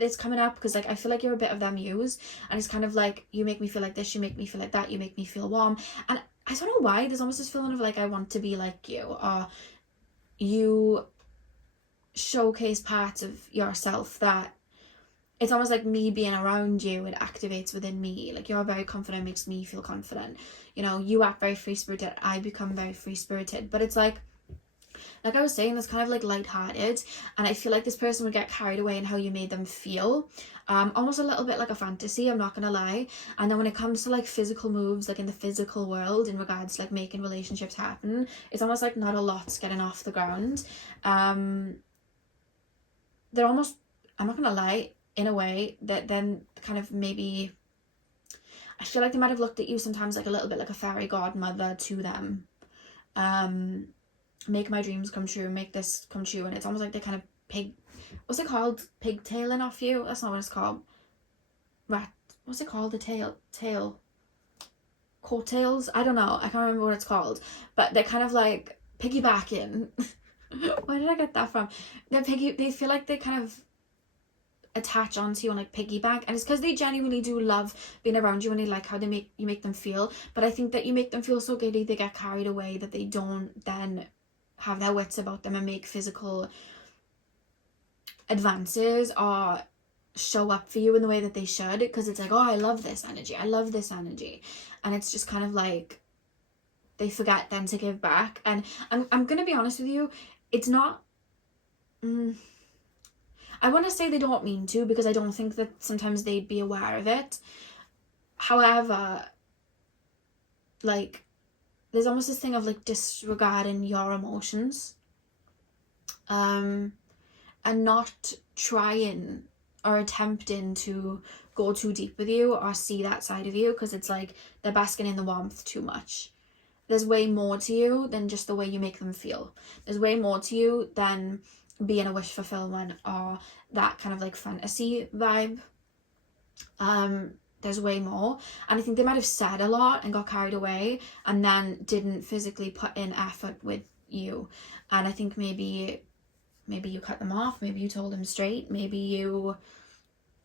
it's coming up, because like I feel like you're a bit of their muse, and it's kind of like, you make me feel like this, you make me feel like that, you make me feel warm. And I don't know why, there's almost this feeling of like, I want to be like you, or you showcase parts of yourself that it's almost like me being around you, it activates within me. Like, you're very confident, makes me feel confident. You know, you act very free-spirited, I become very free-spirited. But it's like I was saying, it's kind of like lighthearted, and I feel like this person would get carried away in how you made them feel. Almost a little bit like a fantasy, I'm not gonna lie. And then when it comes to like physical moves, like in the physical world, in regards to like making relationships happen, it's almost like not a lot's getting off the ground. They're almost, I'm not gonna lie, in a way that then kind of maybe, I feel like they might have looked at you sometimes like a little bit like a fairy godmother to them. Make my dreams come true, make this come true. And it's almost like they kind of what's it called? Pigtailing off you? That's not what it's called. Rat. What's it called? The tail. Coattails? I don't know. I can't remember what it's called. But they're kind of like piggybacking. Where did I get that from? They feel like they kind of attach onto you and like piggyback, and it's because they genuinely do love being around you and they like how you make them feel. But I think that you make them feel so giddy they get carried away that they don't then have their wits about them and make physical advances or show up for you in the way that they should, because it's like, oh, I love this energy, and it's just kind of like they forget then to give back. And I'm gonna be honest with you, it's not I want to say they don't mean to, because I don't think that sometimes they'd be aware of it. However, like, there's almost this thing of like disregarding your emotions, and not trying or attempting to go too deep with you or see that side of you, because it's like they're basking in the warmth too much. There's way more to you than just the way you make them feel. There's way more to you than being a wish fulfillment or that kind of like fantasy vibe. There's way more, and I think they might have said a lot and got carried away and then didn't physically put in effort with you. And I think maybe you cut them off, maybe you told them straight, maybe you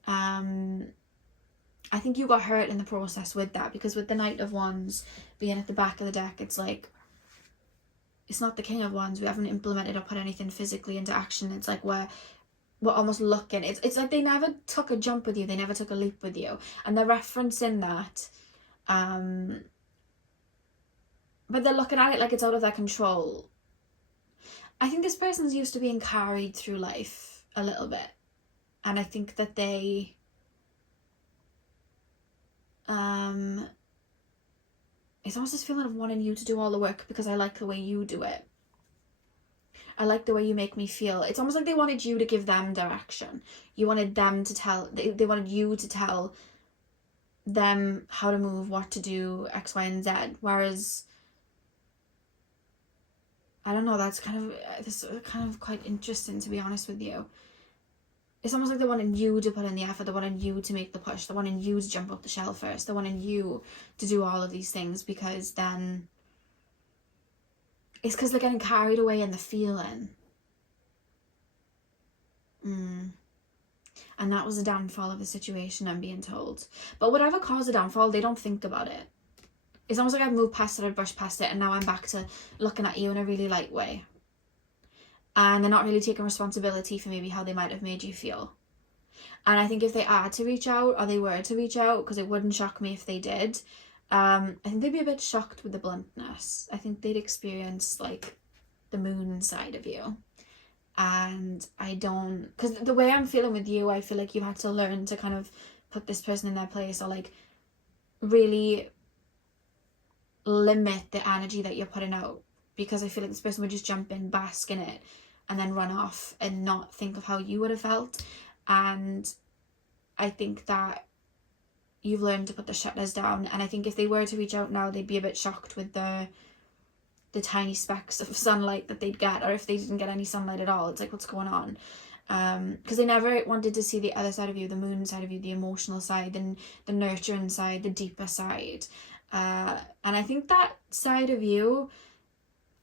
I think you got hurt in the process with that, because with the Knight of Wands being at the back of the deck, it's like, it's not the King of Wands. We haven't implemented or put anything physically into action. It's like we're almost looking. It's like they never took a jump with you. They never took a leap with you. And they're referencing that. But they're looking at it like it's out of their control. I think this person's used to being carried through life a little bit. And I think that they... it's almost this feeling of wanting you to do all the work because I like the way you do it. I like the way you make me feel. It's almost like they wanted you to give them direction. You wanted them to tell... They wanted you to tell them how to move, what to do, X, Y, and Z. Whereas... I don't know, that's kind of quite interesting, to be honest with you. It's almost like they wanted you to put in the effort. They wanted you to make the push. They wanted you to jump up the shell first. They wanted you to do all of these things, because then it's because they're getting carried away in the feeling. And that was the downfall of the situation, I'm being told. But whatever caused the downfall, they don't think about it. It's almost like I've moved past it, I've brushed past it, and now I'm back to looking at you in a really light way. And they're not really taking responsibility for maybe how they might have made you feel. And I think if they are to reach out, or they were to reach out, because it wouldn't shock me if they did, I think they'd be a bit shocked with the bluntness. I think they'd experience like the moon side of you. And I don't... Because the way I'm feeling with you, I feel like you had to learn to kind of put this person in their place, or like really limit the energy that you're putting out. Because I feel like this person would just jump in, bask in it, and then run off and not think of how you would have felt. And I think that you've learned to put the shutters down. And I think if they were to reach out now, they'd be a bit shocked with the tiny specks of sunlight that they'd get, or if they didn't get any sunlight at all. It's like, what's going on? Because they never wanted to see the other side of you, the moon side of you, the emotional side, and the nurturing side, the deeper side. And I think that side of you,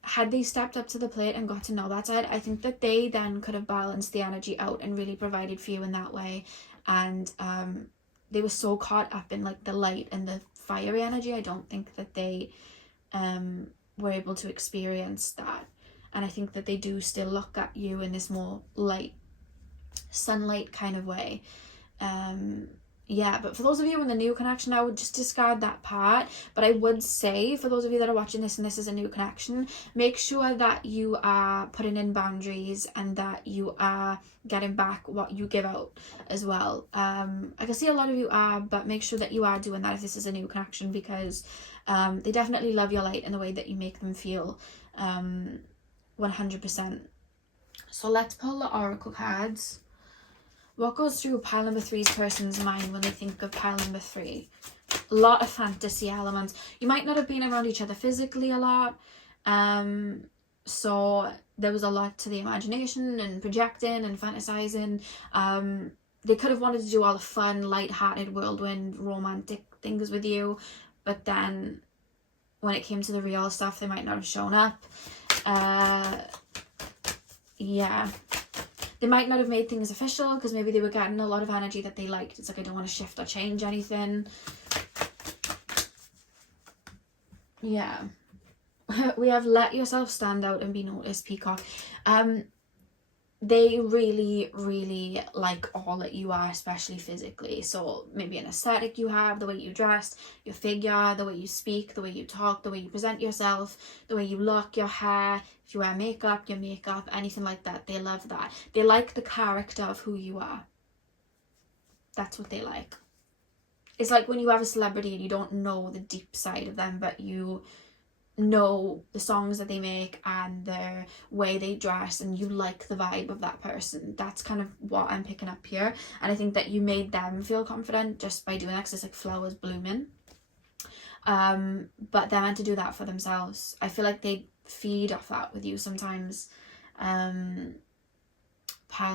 had they stepped up to the plate and got to know that side, I think that they then could have balanced the energy out and really provided for you in that way. And they were so caught up in like the light and the fiery energy, I don't think that they were able to experience that. And I think that they do still look at you in this more light, sunlight kind of way. Yeah, but for those of you in the new connection, I would just discard that part. But I would say, for those of you that are watching this and this is a new connection, make sure that you are putting in boundaries and that you are getting back what you give out as well. I can see a lot of you are, but make sure that you are doing that if this is a new connection, because they definitely love your light and the way that you make them feel, 100%. So let's pull the oracle cards. What goes through pile number 3's person's mind when they think of pile number 3? A lot of fantasy elements. You might not have been around each other physically a lot, so there was a lot to the imagination and projecting and fantasizing. They could have wanted to do all the fun, light-hearted, whirlwind, romantic things with you, but then when it came to the real stuff, they might not have shown up. Yeah. They might not have made things official because maybe they were getting a lot of energy that they liked. It's like, I don't want to shift or change anything. Yeah. We have let yourself stand out and be noticed, Peacock. They really, really like all that you are, especially physically. So maybe an aesthetic you have, the way you dress, your figure, the way you speak, the way you talk, the way you present yourself, the way you look, your hair, if you wear makeup, your makeup, anything like that. They love that. They like the character of who you are. That's what they like. It's like when you have a celebrity and you don't know the deep side of them, but you know the songs that they make and their way they dress, and you like the vibe of that person. That's kind of what I'm picking up here, and I think that you made them feel confident just by doing that, because it's like flowers blooming. But they're meant to do that for themselves. I feel like they feed off that with you sometimes. Pile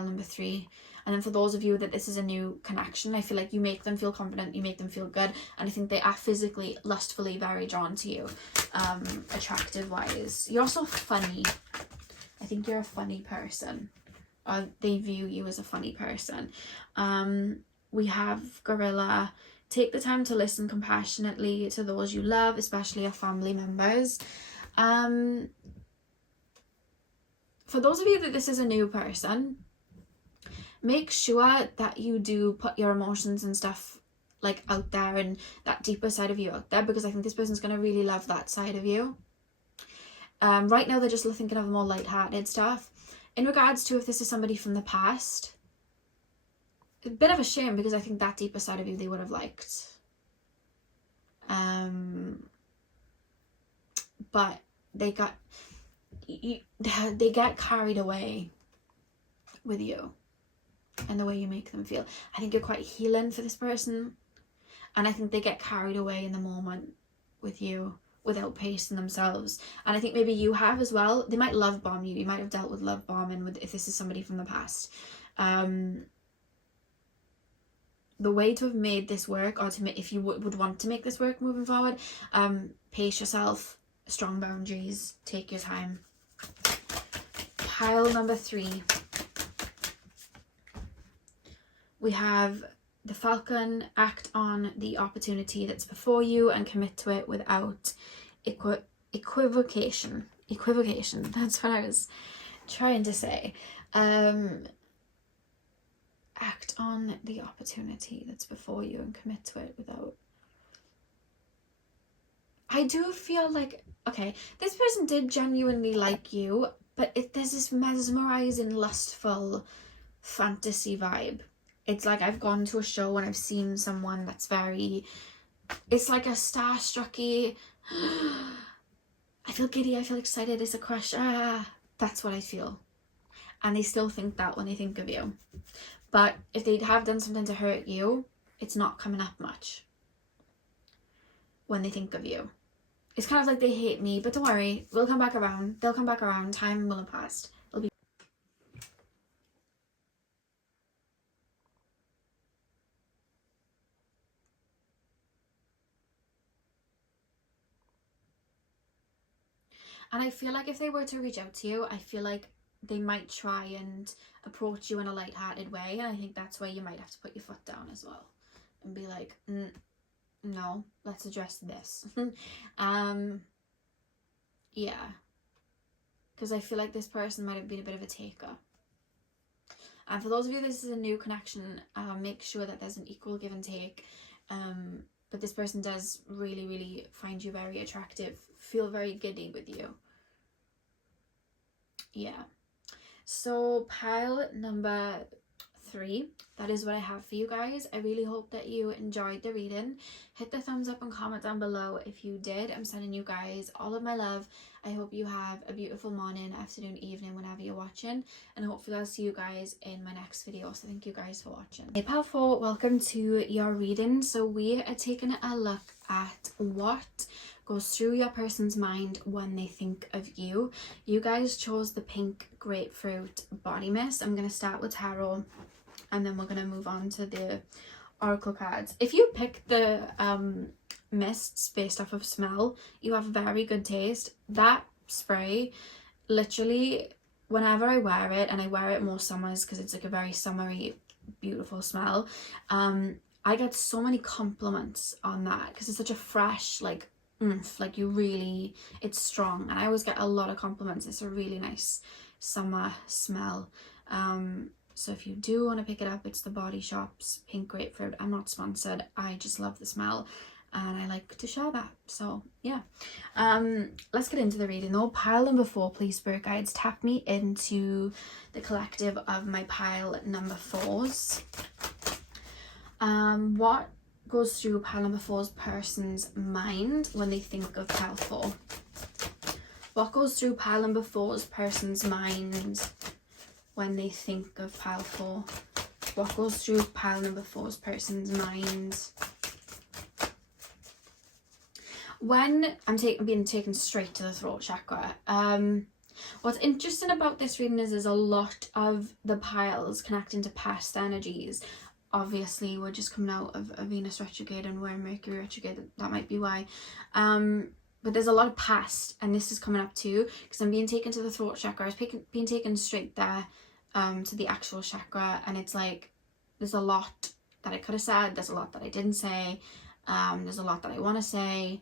number 3. And then for those of you that this is a new connection, I feel like you make them feel confident, you make them feel good, and I think they are physically, lustfully very drawn to you, attractive wise. You're also funny. I think you're a funny person, or they view you as a funny person. We have Gorilla. Take the time to listen compassionately to those you love, especially your family members. For those of you that this is a new person, make sure that you do put your emotions and stuff like out there, and that deeper side of you out there, because I think this person's going to really love that side of you. Right now they're just thinking of more light-hearted stuff. In regards to if this is somebody from the past, a bit of a shame, because I think that deeper side of you they would have liked. But they get carried away with you and the way you make them feel. I think you're quite healing for this person, and I think they get carried away in the moment with you without pacing themselves. And I think maybe you have as well. They might love bomb you. You might have dealt with love bombing with, if this is somebody from the past. The way to have made this work, or to make, if you would want to make this work moving forward, pace yourself, strong boundaries, take your time. Pile number 3. We have the Falcon. Act on the opportunity that's before you and commit to it without equivocation. That's what I was trying to say. Act on the opportunity that's before you and commit to it without... I do feel like, okay, this person did genuinely like you, but there's this mesmerizing, lustful fantasy vibe. It's like I've gone to a show and I've seen someone that's very... It's like a starstrucky... I feel giddy, I feel excited, it's a crush. That's what I feel. And they still think that when they think of you. But if they have done something to hurt you, it's not coming up much when they think of you. It's kind of like they hate me, but don't worry, we'll come back around. They'll come back around. Time will have passed. It'll be... And I feel like if they were to reach out to you, I feel like they might try and approach you in a light-hearted way, and I think that's where you might have to put your foot down as well and be like, no, let's address this. Yeah, because I feel like this person might have been a bit of a taker. And for those of you, this is a new connection, make sure that there's an equal give and take. But this person does really, really find you very attractive, feel very giddy with you. Yeah. So pile number 3. That is what I have for you guys. I really hope that you enjoyed the reading. Hit the thumbs up and comment down below if you did. I'm sending you guys all of my love. I hope you have a beautiful morning, afternoon, evening, whenever you're watching, and hopefully I'll see you guys in my next video. So thank you guys for watching. Hey pal 4, welcome to your reading. So we are taking a look at what goes through your person's mind when they think of you. You guys chose the pink grapefruit body mist. I'm going to start with tarot and then we're going to move on to the oracle cards. If you pick the mists based off of smell, you have very good taste. That spray, literally, whenever I wear it, and I wear it more summers because it's like a very summery, beautiful smell, I get so many compliments on that because it's such a fresh, like, like you really, it's strong, and I always get a lot of compliments. It's a really nice summer smell. So if you do want to pick it up, it's the Body Shop's pink grapefruit. I'm not sponsored, I just love the smell and I like to share that. So yeah, let's get into the reading though. Pile number 4, please, spirit guides, tap me into the collective of my pile number 4s. What goes through pile number 4's person's mind when they think of pile 4? What goes through pile number 4's person's mind when they think of pile 4? What goes through pile number 4's person's mind when I'm being taken straight to the throat chakra? What's interesting about this reading is there's a lot of the piles connecting to past energies. Obviously, we're just coming out of a Venus retrograde and we're in Mercury retrograde. That might be why. But there's a lot of past, and this is coming up too because I'm being taken to the throat chakra. I was being taken straight there to the actual chakra, and it's like there's a lot that I could have said. There's a lot that I didn't say. There's a lot that I want to say.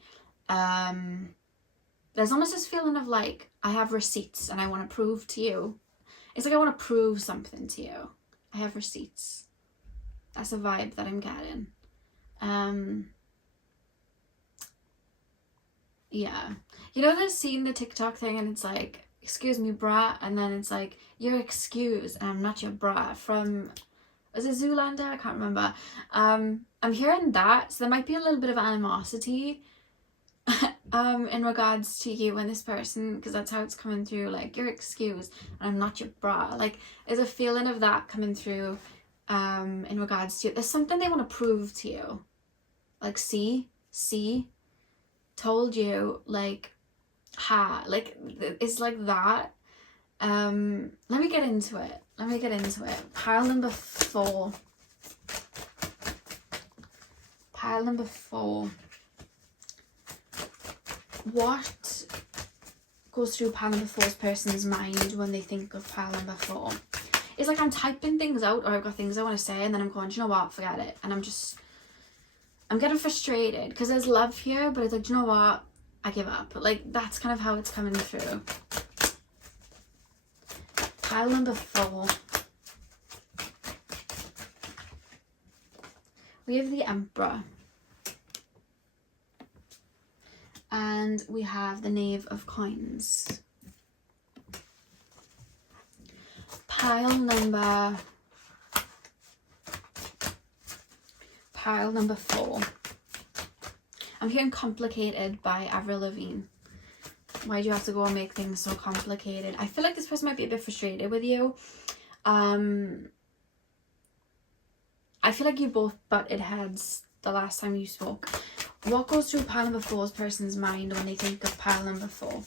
There's almost this feeling of like I have receipts and I want to prove to you. It's like I want to prove something to you. I have receipts. That's a vibe that I'm getting. Yeah. You know, there's seen the TikTok thing and it's like, excuse me, brah, and then it's like, you're excused and I'm not your brah, from, is it Zoolander? I can't remember. I'm hearing that, so there might be a little bit of animosity in regards to you and this person, because that's how it's coming through, like, you're excused and I'm not your brah. Like, there's a feeling of that coming through in regards to, there's something they want to prove to you, like, see, told you, like, like, it's like that. Let me get into it. Pile number 4. What goes through pile number 4's person's mind when they think of pile number 4? It's like I'm typing things out, or I've got things I want to say, and then I'm going, do you know what, forget it. And I'm getting frustrated because there's love here, but it's like, do you know what, I give up. Like, that's kind of how it's coming through. Pile number 4. We have the Emperor. And we have the Knave of Coins. Pile number 4. I'm hearing complicated by Avril Lavigne. Why do you have to go and make things so complicated? I feel like this person might be a bit frustrated with you. I feel like you both butted heads the last time you spoke. What goes through pile number 4's person's mind when they think of pile number 4?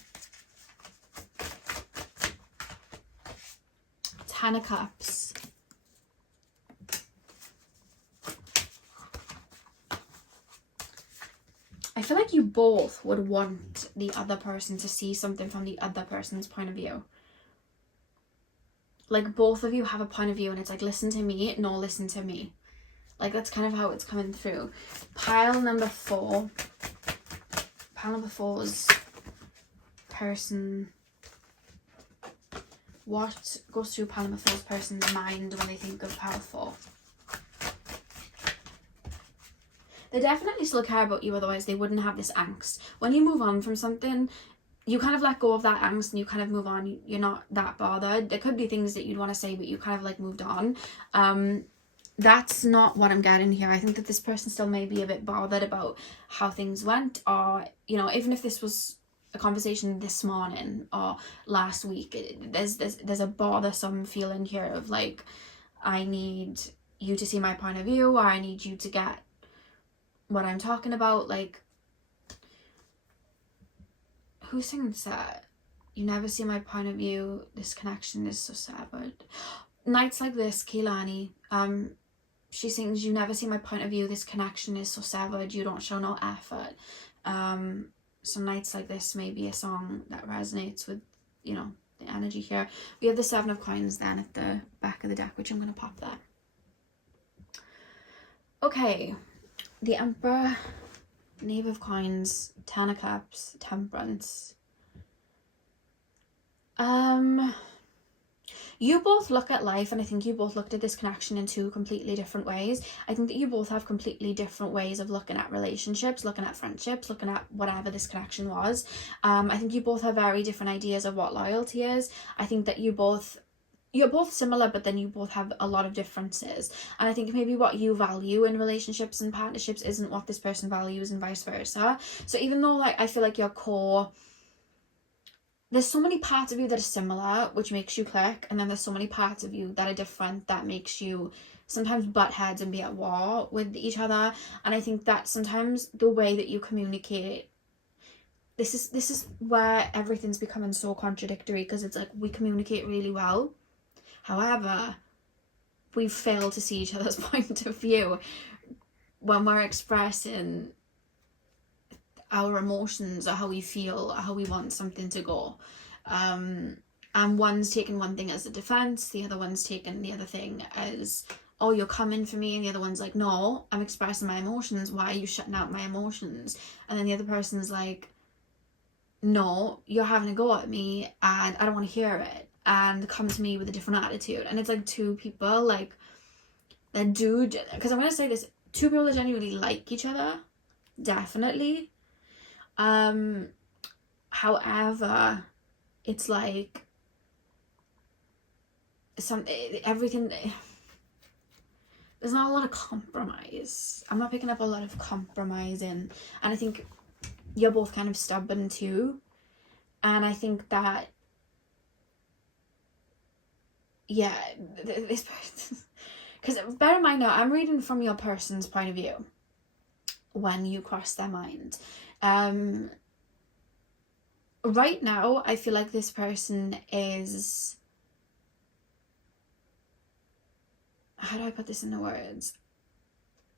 10 of Cups. I feel like you both would want the other person to see something from the other person's point of view. Like, both of you have a point of view and it's like, listen to me, no, listen to me. Like, that's kind of how it's coming through. Pile number 4. Pile number 4's person. What goes through pile number 4's person's mind when they think of pile 4? They definitely still care about you, otherwise they wouldn't have this angst. When you move on from something, you kind of let go of that angst and you kind of move on. You're not that bothered. There could be things that you'd want to say, but you kind of like moved on. That's not what I'm getting here. I think that this person still may be a bit bothered about how things went, or, you know, even if this was a conversation this morning or last week, there's a bothersome feeling here of like, I need you to see my point of view, or I need you to get what I'm talking about. Like, who sings that? You never see my point of view, this connection is so severed. Nights like this, Kehlani, she sings, you never see my point of view, this connection is so severed, you don't show no effort. So nights like this may be a song that resonates with, you know, the energy here. We have the 7 of Coins then at the back of the deck, which I'm going to pop there. Okay, the Emperor, Knave of Coins, 10 of Cups, Temperance. You both look at life, and I think you both looked at this connection in 2 completely different ways. I think that you both have completely different ways of looking at relationships, looking at friendships, looking at whatever this connection was. I think you both have very different ideas of what loyalty is. I think that you're both similar, but then you both have a lot of differences. And I think maybe what you value in relationships and partnerships isn't what this person values, and vice versa. So even though like I feel like your core, there's so many parts of you that are similar, which makes you click, and then there's so many parts of you that are different that makes you sometimes butt heads and be at war with each other. And I think that sometimes the way that you communicate, this is where everything's becoming so contradictory, because it's like we communicate really well, however we fail to see each other's point of view when we're expressing our emotions, or how we feel, or how we want something to go. And one's taking one thing as a defense, the other one's taking the other thing as, oh, you're coming for me, and the other one's like, no, I'm expressing my emotions, why are you shutting out my emotions? And then the other person's like, no, you're having a go at me and I don't want to hear it, and come to me with a different attitude. And it's like 2 people like that do, because I'm going to say this, 2 people that genuinely like each other, definitely. However, it's like everything, there's not a lot of compromise. I'm not picking up a lot of compromising, and I think you're both kind of stubborn too. And I think that, yeah, this person, because bear in mind now, I'm reading from your person's point of view when you cross their mind. Right now I feel like this person is, how do I put this into words?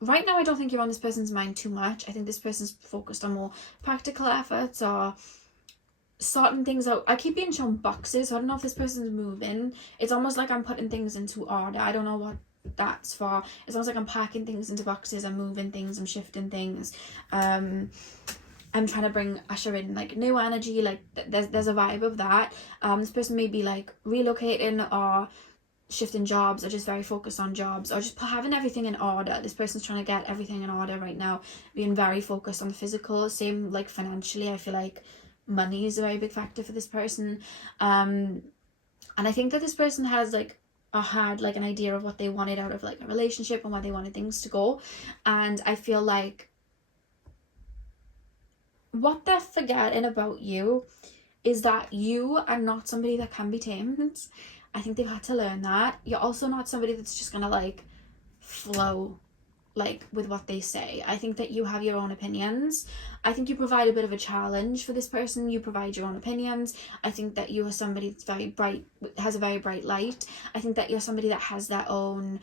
Right now I don't think you're on this person's mind too much. I think this person's focused on more practical efforts or sorting things out. I keep being shown boxes, so I don't know if this person's moving. It's almost like I'm putting things into order. I don't know what that's for. It's almost like I'm packing things into boxes, I'm moving things, I'm shifting things. I'm trying to bring usher in like new energy, like there's a vibe of that. This person may be like relocating or shifting jobs, or just very focused on jobs, or just having everything in order. This person's trying to get everything in order right now, being very focused on the physical. Same like financially, I feel like money is a very big factor for this person. And I think that this person has like had like an idea of what they wanted out of like a relationship and where they wanted things to go. And I feel like what they're forgetting about you is that you are not somebody that can be tamed. I think they've had to learn that. You're also not somebody that's just gonna like flow like with what they say. I think that you have your own opinions. I think you provide a bit of a challenge for this person. You provide your own opinions. I think that you are somebody that's very bright, has a very bright light. I think that you're somebody that has their own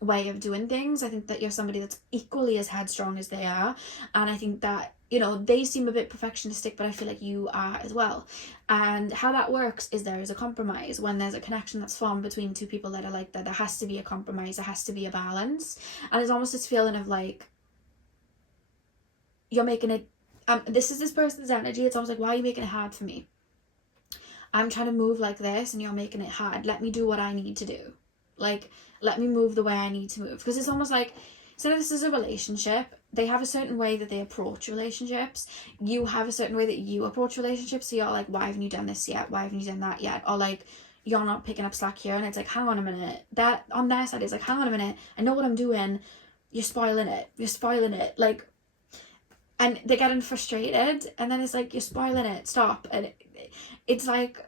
way of doing things. I think that you're somebody that's equally as headstrong as they are. And I think that, you know, they seem a bit perfectionistic, but I feel like you are as well. And how that works is there is a compromise. When there's a connection that's formed between 2 people that are like that, there has to be a compromise, there has to be a balance. And there's almost this feeling of like, you're making it, this is this person's energy. It's almost like, why are you making it hard for me? I'm trying to move like this and you're making it hard. Let me do what I need to do. Like, let me move the way I need to move. Because it's almost like So this is a relationship. They have a certain way that they approach relationships. You have a certain way that you approach relationships. So you're like, why haven't you done this yet? Why haven't you done that yet? Or like, you're not picking up slack here. And it's like, hang on a minute. That on their side is like, hang on a minute. I know what I'm doing. You're spoiling it. You're spoiling it. Like, and they're getting frustrated. And then it's like, you're spoiling it. Stop. And it's like,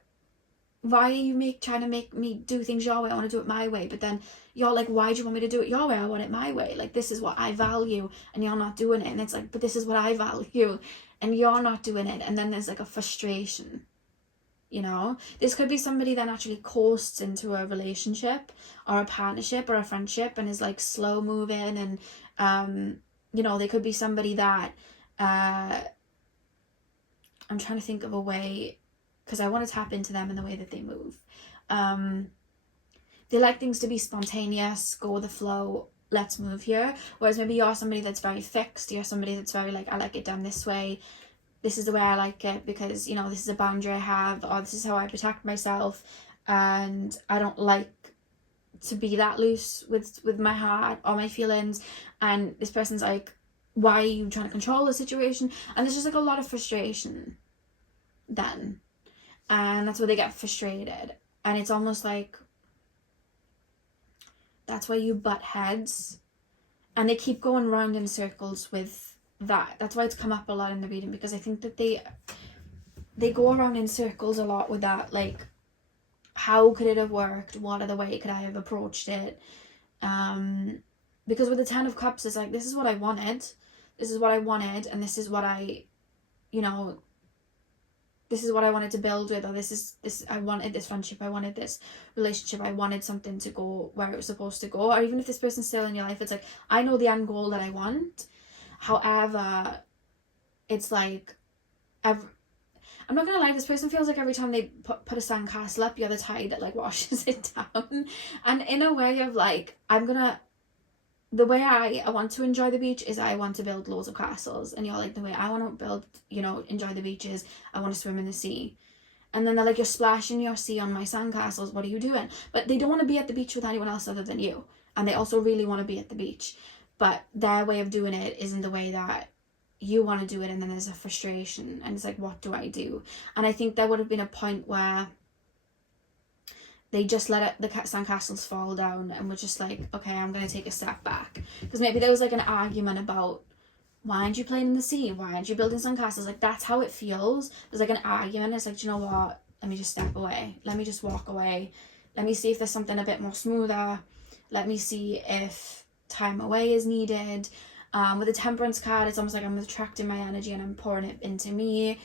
why are you trying to make me do things your way? I want to do it my way. But then you're like, why do you want me to do it your way? I want it my way. Like, this is what I value and you're not doing it. And it's like, but this is what I value and you're not doing it. And then there's like a frustration, you know? This could be somebody that actually coasts into a relationship or a partnership or a friendship and is like slow moving. And, you know, they could be somebody that, I'm trying to think of a way, because I want to tap into them in the way that they move. They like things to be spontaneous, go with the flow, let's move here. Whereas maybe you're somebody that's very fixed. You're somebody that's very like, I like it done this way. This is the way I like it because, you know, this is a boundary I have, or this is how I protect myself. And I don't like to be that loose with my heart or my feelings. And this person's like, why are you trying to control the situation? And there's just like a lot of frustration then. And that's where they get frustrated. And it's almost like that's why you butt heads. And they keep going round in circles with that. That's why it's come up a lot in the reading, because I think that they go around in circles a lot with that. Like, how could it have worked? What other way could I have approached it? Because with the Ten of Cups, it's like, this is what I wanted. This is what I wanted. And this is what I, you know, this is what I wanted to build with, or this I wanted this friendship, I wanted this relationship, I wanted something to go where it was supposed to go. Or even if this person's still in your life, it's like, I know the end goal that I want. However, it's like, I'm not gonna lie, this person feels like every time they put a sandcastle up, you're the tide that like washes it down. And in a way of like, the way I want to enjoy the beach is I want to build loads of castles. And you're like, the way I want to build, you know, enjoy the beach is I want to swim in the sea. And then they're like, you're splashing your sea on my sandcastles. What are you doing? But they don't want to be at the beach with anyone else other than you. And they also really want to be at the beach. But their way of doing it isn't the way that you want to do it. And then there's a frustration. And it's like, what do I do? And I think there would have been a point where they just let the sandcastles fall down and were just like, okay, I'm going to take a step back. Because maybe there was like an argument about, why aren't you playing in the sea? Why aren't you building sandcastles? Like, that's how it feels. There's like an argument. It's like, do you know what? Let me just step away. Let me just walk away. Let me see if there's something a bit more smoother. Let me see if time away is needed. With the Temperance card, it's almost like I'm attracting my energy and I'm pouring it into me.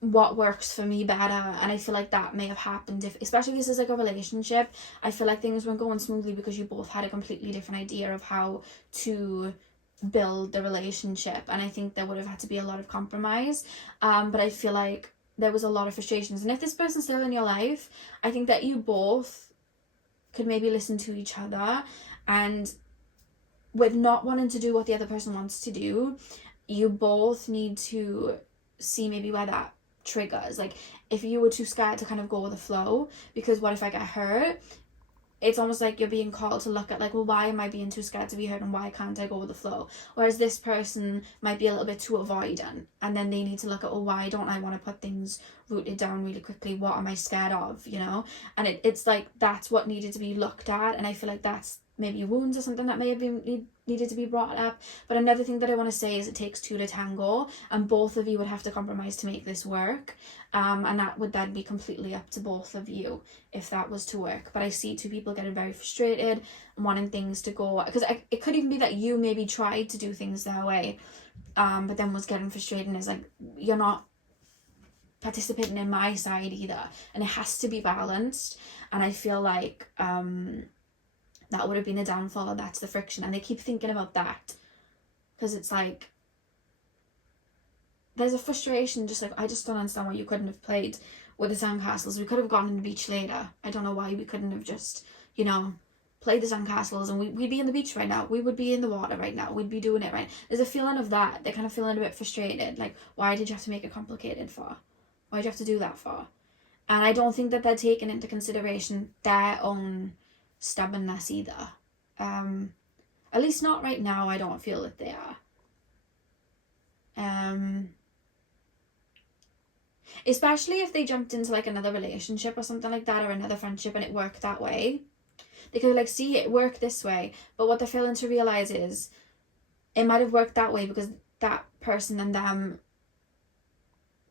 What works for me better. And I feel like that may have happened especially if this is like a relationship. I feel like things weren't going smoothly because you both had a completely different idea of how to build the relationship, and I think there would have had to be a lot of compromise. But I feel like there was a lot of frustrations, and if this person's still in your life, I think that you both could maybe listen to each other, and with not wanting to do what the other person wants to do, you both need to see maybe where that triggers. Like, if you were too scared to kind of go with the flow, because what if I get hurt? It's almost like you're being called to look at like, well, why am I being too scared to be hurt and why can't I go with the flow? Whereas this person might be a little bit too avoidant, and then they need to look at, well, why don't I want to put things rooted down really quickly? What am I scared of, you know? And it's like, that's what needed to be looked at. And I feel like that's maybe wounds or something that may have been needed to be brought up. But another thing that I want to say is it takes two to tango, and both of you would have to compromise to make this work. And that would then be completely up to both of you if that was to work. But I see two people getting very frustrated and wanting things to go, because it could even be that you maybe tried to do things their way, but then was getting frustrated and is like, you're not participating in my side either, and it has to be balanced. And I feel like that would have been a downfall, and that's the friction. And they keep thinking about that because it's like, there's a frustration, just like, I just don't understand why you couldn't have played with the sandcastles. We could have gone on the beach later. I don't know why we couldn't have just, you know, played the sandcastles and we'd be in the beach right now. We would be in the water right now. We'd be doing it right. There's a feeling of that. They're kind of feeling a bit frustrated. Like, why did you have to make it complicated for? Why did you have to do that for? And I don't think that they're taking into consideration their own stubbornness either. At least not right now, I don't feel that they are. Especially if they jumped into like another relationship or something like that, or another friendship, and it worked that way. They could like see it work this way, but what they're failing to realize is it might have worked that way because that person and them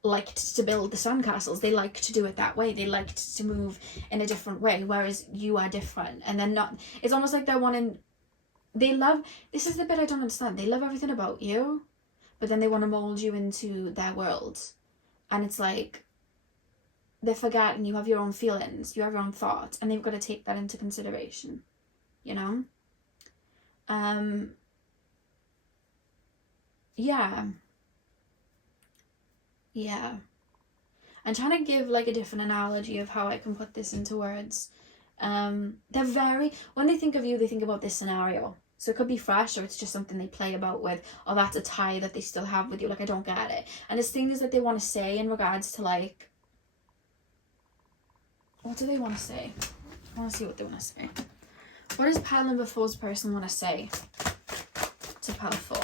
liked to build the sandcastles. They liked to do it that way. They liked to move in a different way, whereas you are different. And they're not, it's almost like they're wanting, they love, this is the bit I don't understand. They love everything about you, but then they want to mold you into their world. And it's like, they're forgetting you have your own feelings, you have your own thoughts, and they've got to take that into consideration, you know? Yeah. I'm trying to give like a different analogy of how I can put this into words. They're very, when they think of you, they think about this scenario. So it could be fresh, or it's just something they play about with, or that's a tie that they still have with you. Like, I don't get it. And it's things that they want to say in regards to like, what do they want to say? I want to see what they want to say. What does pile number 4's person want to say to pile 4?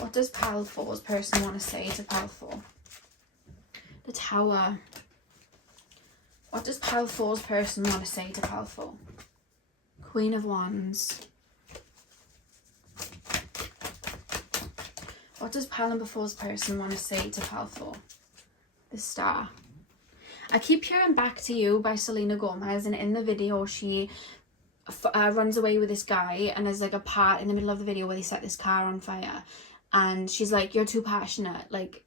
What does pile 4's person want to say to pile 4? The Tower. What does pile 4's person want to say to pile 4? Queen of Wands. What does pile number 4's person want to say to pile 4? The Star. I keep hearing Back to You by Selena Gomez, and in the video she runs away with this guy, and there's like a part in the middle of the video where they set this car on fire, and she's like, you're too passionate, like,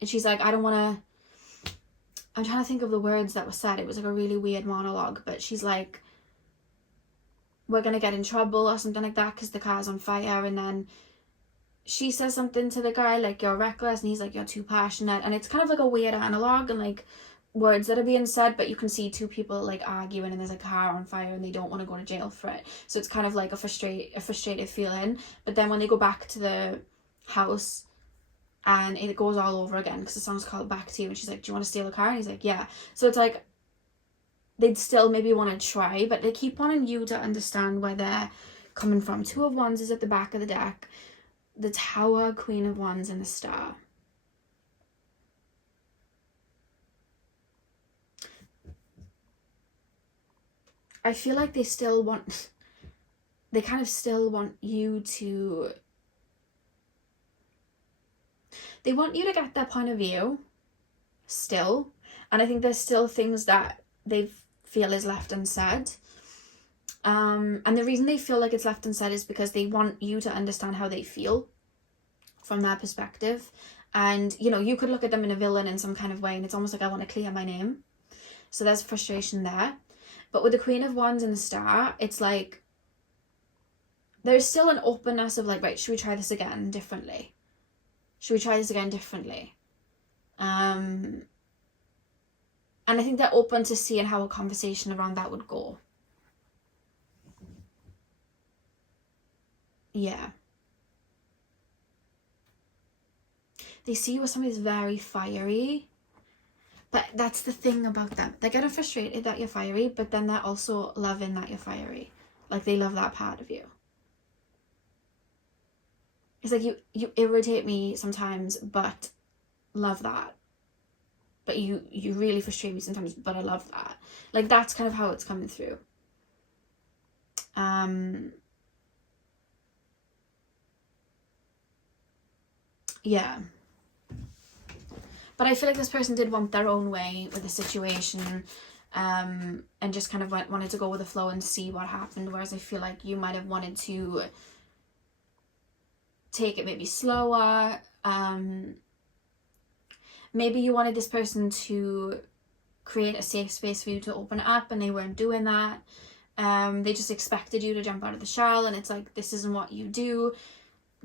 and she's like, I don't want to, I'm trying to think of the words that were said. It was like a really weird monologue, but she's like, we're gonna get in trouble or something like that because the car's on fire, and then she says something to the guy like, you're reckless, and he's like, you're too passionate, and it's kind of like a weird analog and like words that are being said, but you can see two people like arguing, and there's a car on fire, and they don't want to go to jail for it, so it's kind of like a frustrated feeling. But then when they go back to the house, and it goes all over again because the song's called Back to You, and she's like, do you want to steal a car? And he's like, yeah. So it's like they'd still maybe want to try, but they keep wanting you to understand where they're coming from. 2 of Wands is at the back of the deck. The Tower, Queen of Wands, and the Star. I feel like they still want, they kind of still want you to, they want you to get their point of view still, and I think there's still things that they feel is left unsaid. And the reason they feel like it's left unsaid is because they want you to understand how they feel from their perspective. And, you know, you could look at them in a villain in some kind of way, and it's almost like, I want to clear my name. So there's frustration there. But with the Queen of Wands and the Star, it's like, there's still an openness of like, right, should we try this again differently? Should we try this again differently? And I think they're open to seeing how a conversation around that would go. Yeah. They see you as somebody that's very fiery. But that's the thing about them. They're getting frustrated that you're fiery, but then they're also loving that you're fiery. Like, they love that part of you. It's like, you irritate me sometimes, but love that. But you really frustrate me sometimes, but I love that. Like, that's kind of how it's coming through. Yeah. But I feel like this person did want their own way with the situation, and just kind of wanted to go with the flow and see what happened, whereas I feel like you might have wanted to take it maybe slower. Maybe you wanted this person to create a safe space for you to open it up, and they weren't doing that. They just expected you to jump out of the shell, and it's like, this isn't what you do.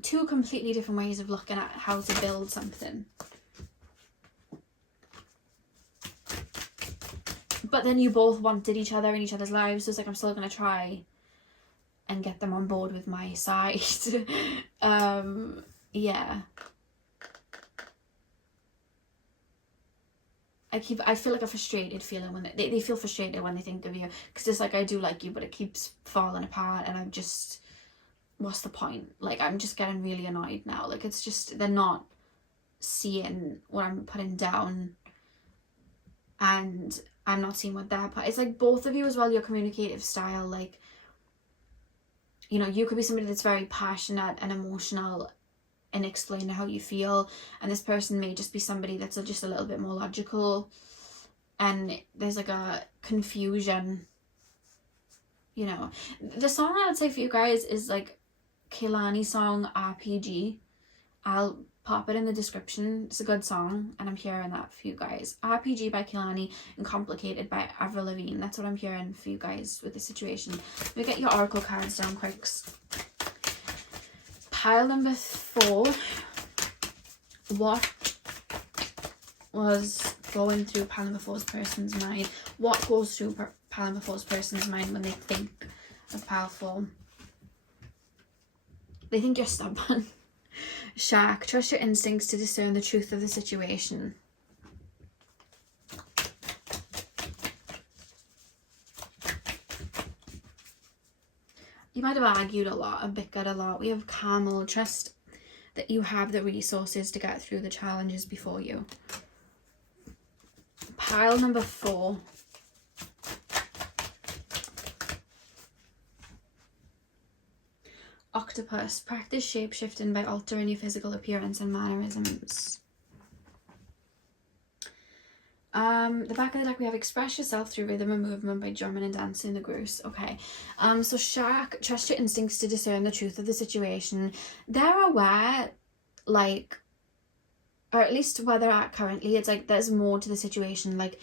2 completely different ways of looking at how to build something. But then you both wanted each other in each other's lives, so it's like, I'm still going to try and get them on board with my side. Yeah. I feel like a frustrated feeling when they feel frustrated when they think of you, because it's like, I do like you, but it keeps falling apart, and I'm just, what's the point? Like, I'm just getting really annoyed now. Like, it's just, they're not seeing what I'm putting down, and I'm not seeing what they're putting. It's like both of you as well, your communicative style, like, you know, you could be somebody that's very passionate and emotional in explaining how you feel, and this person may just be somebody that's just a little bit more logical, and there's like a confusion, you know. The song I would say for you guys is like Kehlani's song RPG. I'll pop it in the description. It's a good song, and I'm hearing that for you guys. RPG by Kehlani and Complicated by Avril Lavigne. That's what I'm hearing for you guys with the situation. Let me get your oracle cards down quick. Pile number 4. What was going through pile number 4's person's mind? What goes through pile number 4's person's mind when they think of pile 4? They think you're stubborn. Shark, trust your instincts to discern the truth of the situation. You might have argued a lot and bickered a lot. We have Camel, trust that you have the resources to get through the challenges before you. Pile number 4. Octopus, practice shape-shifting by altering your physical appearance and mannerisms. The back of the deck, we have express yourself through rhythm and movement by drumming and dancing the grooves. Okay. So Shark, trust your instincts to discern the truth of the situation. They're aware, like, or at least where they're at currently, it's like there's more to the situation. Like,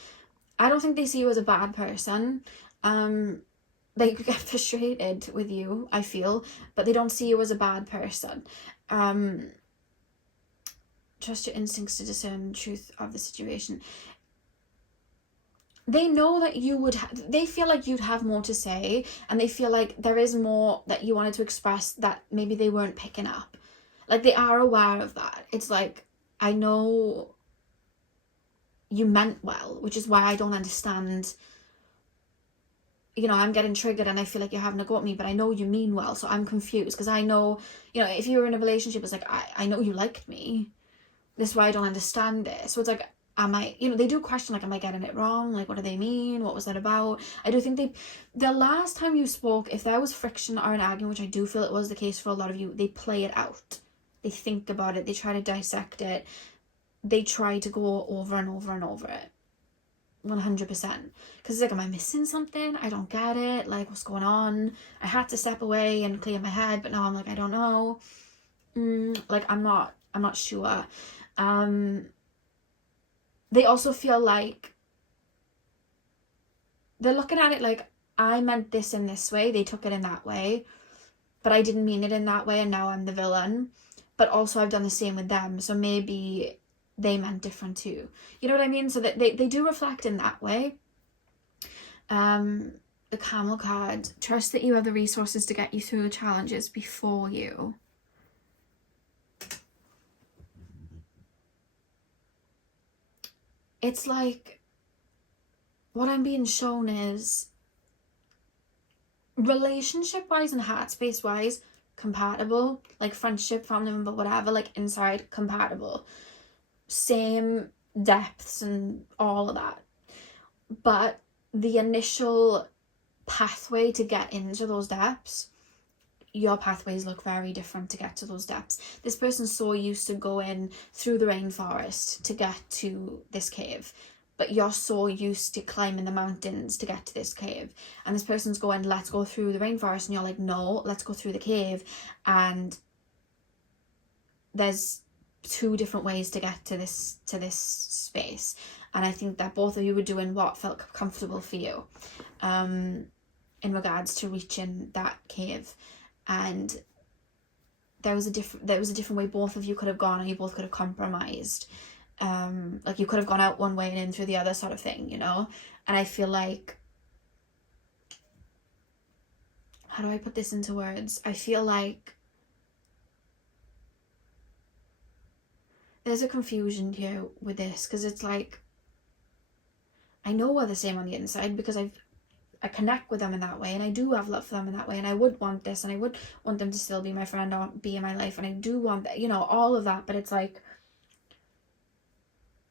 I don't think they see you as a bad person. They get frustrated with you, I feel, but they don't see you as a bad person. Trust your instincts to discern the truth of the situation. They know that you would, they feel like you'd have more to say, and they feel like there is more that you wanted to express that maybe they weren't picking up. Like, they are aware of that. It's like, I know you meant well, which is why I don't understand. You know, I'm getting triggered and I feel like you're having a go at me, but I know you mean well, so I'm confused, because I know, you know, if you were in a relationship, it's like, I know you liked me. This is why I don't understand it. So it's like, am I, you know, they do question, like, am I getting it wrong? Like, what do they mean? What was that about? I do think the last time you spoke, if there was friction or an argument, which I do feel it was the case for a lot of you, they play it out. They think about it. They try to dissect it. They try to go over and over and over it. 100%. Because it's like, am I missing something? I don't get it. Like, what's going on? I had to step away and clear my head, but now I'm like, I don't know. Like, I'm not sure. They also feel like they're looking at it like, I meant this in this way, they took it in that way, but I didn't mean it in that way, and now I'm the villain. But also I've done the same with them, so maybe they meant different too. You know what I mean? So that they do reflect in that way. The Camel card, trust that you have the resources to get you through the challenges before you. It's like, what I'm being shown is, relationship-wise and heart space-wise, compatible. Like, friendship, family member, whatever, like, inside, compatible. Same depths and all of that. But the initial pathway to get into those depths, your pathways look very different to get to those depths. This person's so used to going through the rainforest to get to this cave, but you're so used to climbing the mountains to get to this cave. And this person's going, let's go through the rainforest, and you're like, no, let's go through the cave. And there's 2 different ways to get to this space. And I think that both of you were doing what felt comfortable for you, in regards to reaching that cave. And there was a different way both of you could have gone, and you both could have compromised. Like, you could have gone out one way and in through the other, sort of thing, you know. And I feel like, how do I put this into words? I feel like there's a confusion here with this, because it's like, I know we're the same on the inside because I connect with them in that way, and I do have love for them in that way, and I would want this, and I would want them to still be my friend or be in my life, and I do want that, you know, all of that. But it's like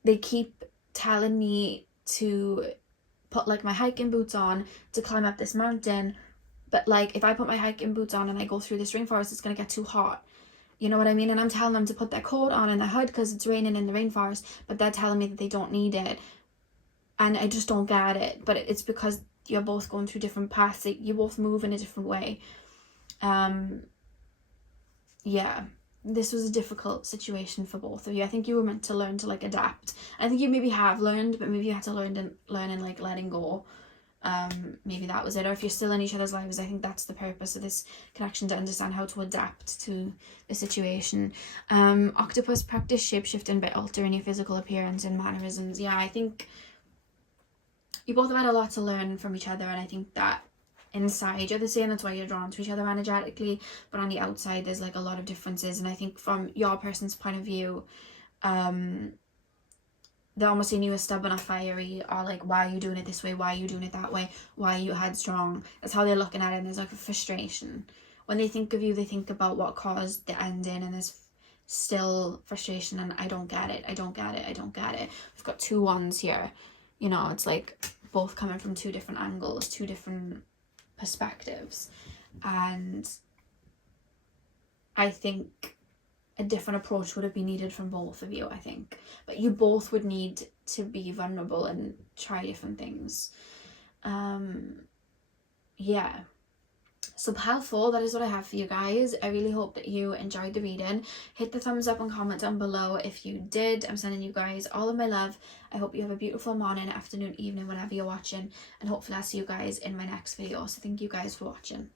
they keep telling me to put like my hiking boots on to climb up this mountain, but like if I put my hiking boots on and I go through this rainforest, it's gonna get too hot. You know what I mean? And I'm telling them to put their coat on and their hood because it's raining in the rainforest, but they're telling me that they don't need it. And I just don't get it. But it's because you're both going through different paths. You both move in a different way. Yeah, this was a difficult situation for both of you. I think you were meant to learn to like adapt. I think you maybe have learned, but maybe you had to learn and like letting go. Maybe that was it. Or if you're still in each other's lives, I think that's the purpose of this connection, to understand how to adapt to the situation. Octopus, practice shapeshifting by altering your physical appearance and mannerisms. Yeah, I think you both have had a lot to learn from each other, and I think that inside you're the same. That's why you're drawn to each other energetically, but on the outside there's like a lot of differences. And I think from your person's point of view, they're almost seeing you as stubborn or fiery, or like, why are you doing it this way, why are you doing it that way, why are you headstrong? That's how they're looking at it, and there's like a frustration. When they think of you, they think about what caused the ending, and there's still frustration, and I don't get it. We've got 2 wands here, you know, it's like both coming from 2 different angles, 2 different perspectives, and I think a different approach would have been needed from both of you, I think. But you both would need to be vulnerable and try different things. Yeah. So pile 4, that is what I have for you guys. I really hope that you enjoyed the reading. Hit the thumbs up and comment down below if you did. I'm sending you guys all of my love. I hope you have a beautiful morning, afternoon, evening, whenever you're watching. And hopefully I'll see you guys in my next video. So thank you guys for watching.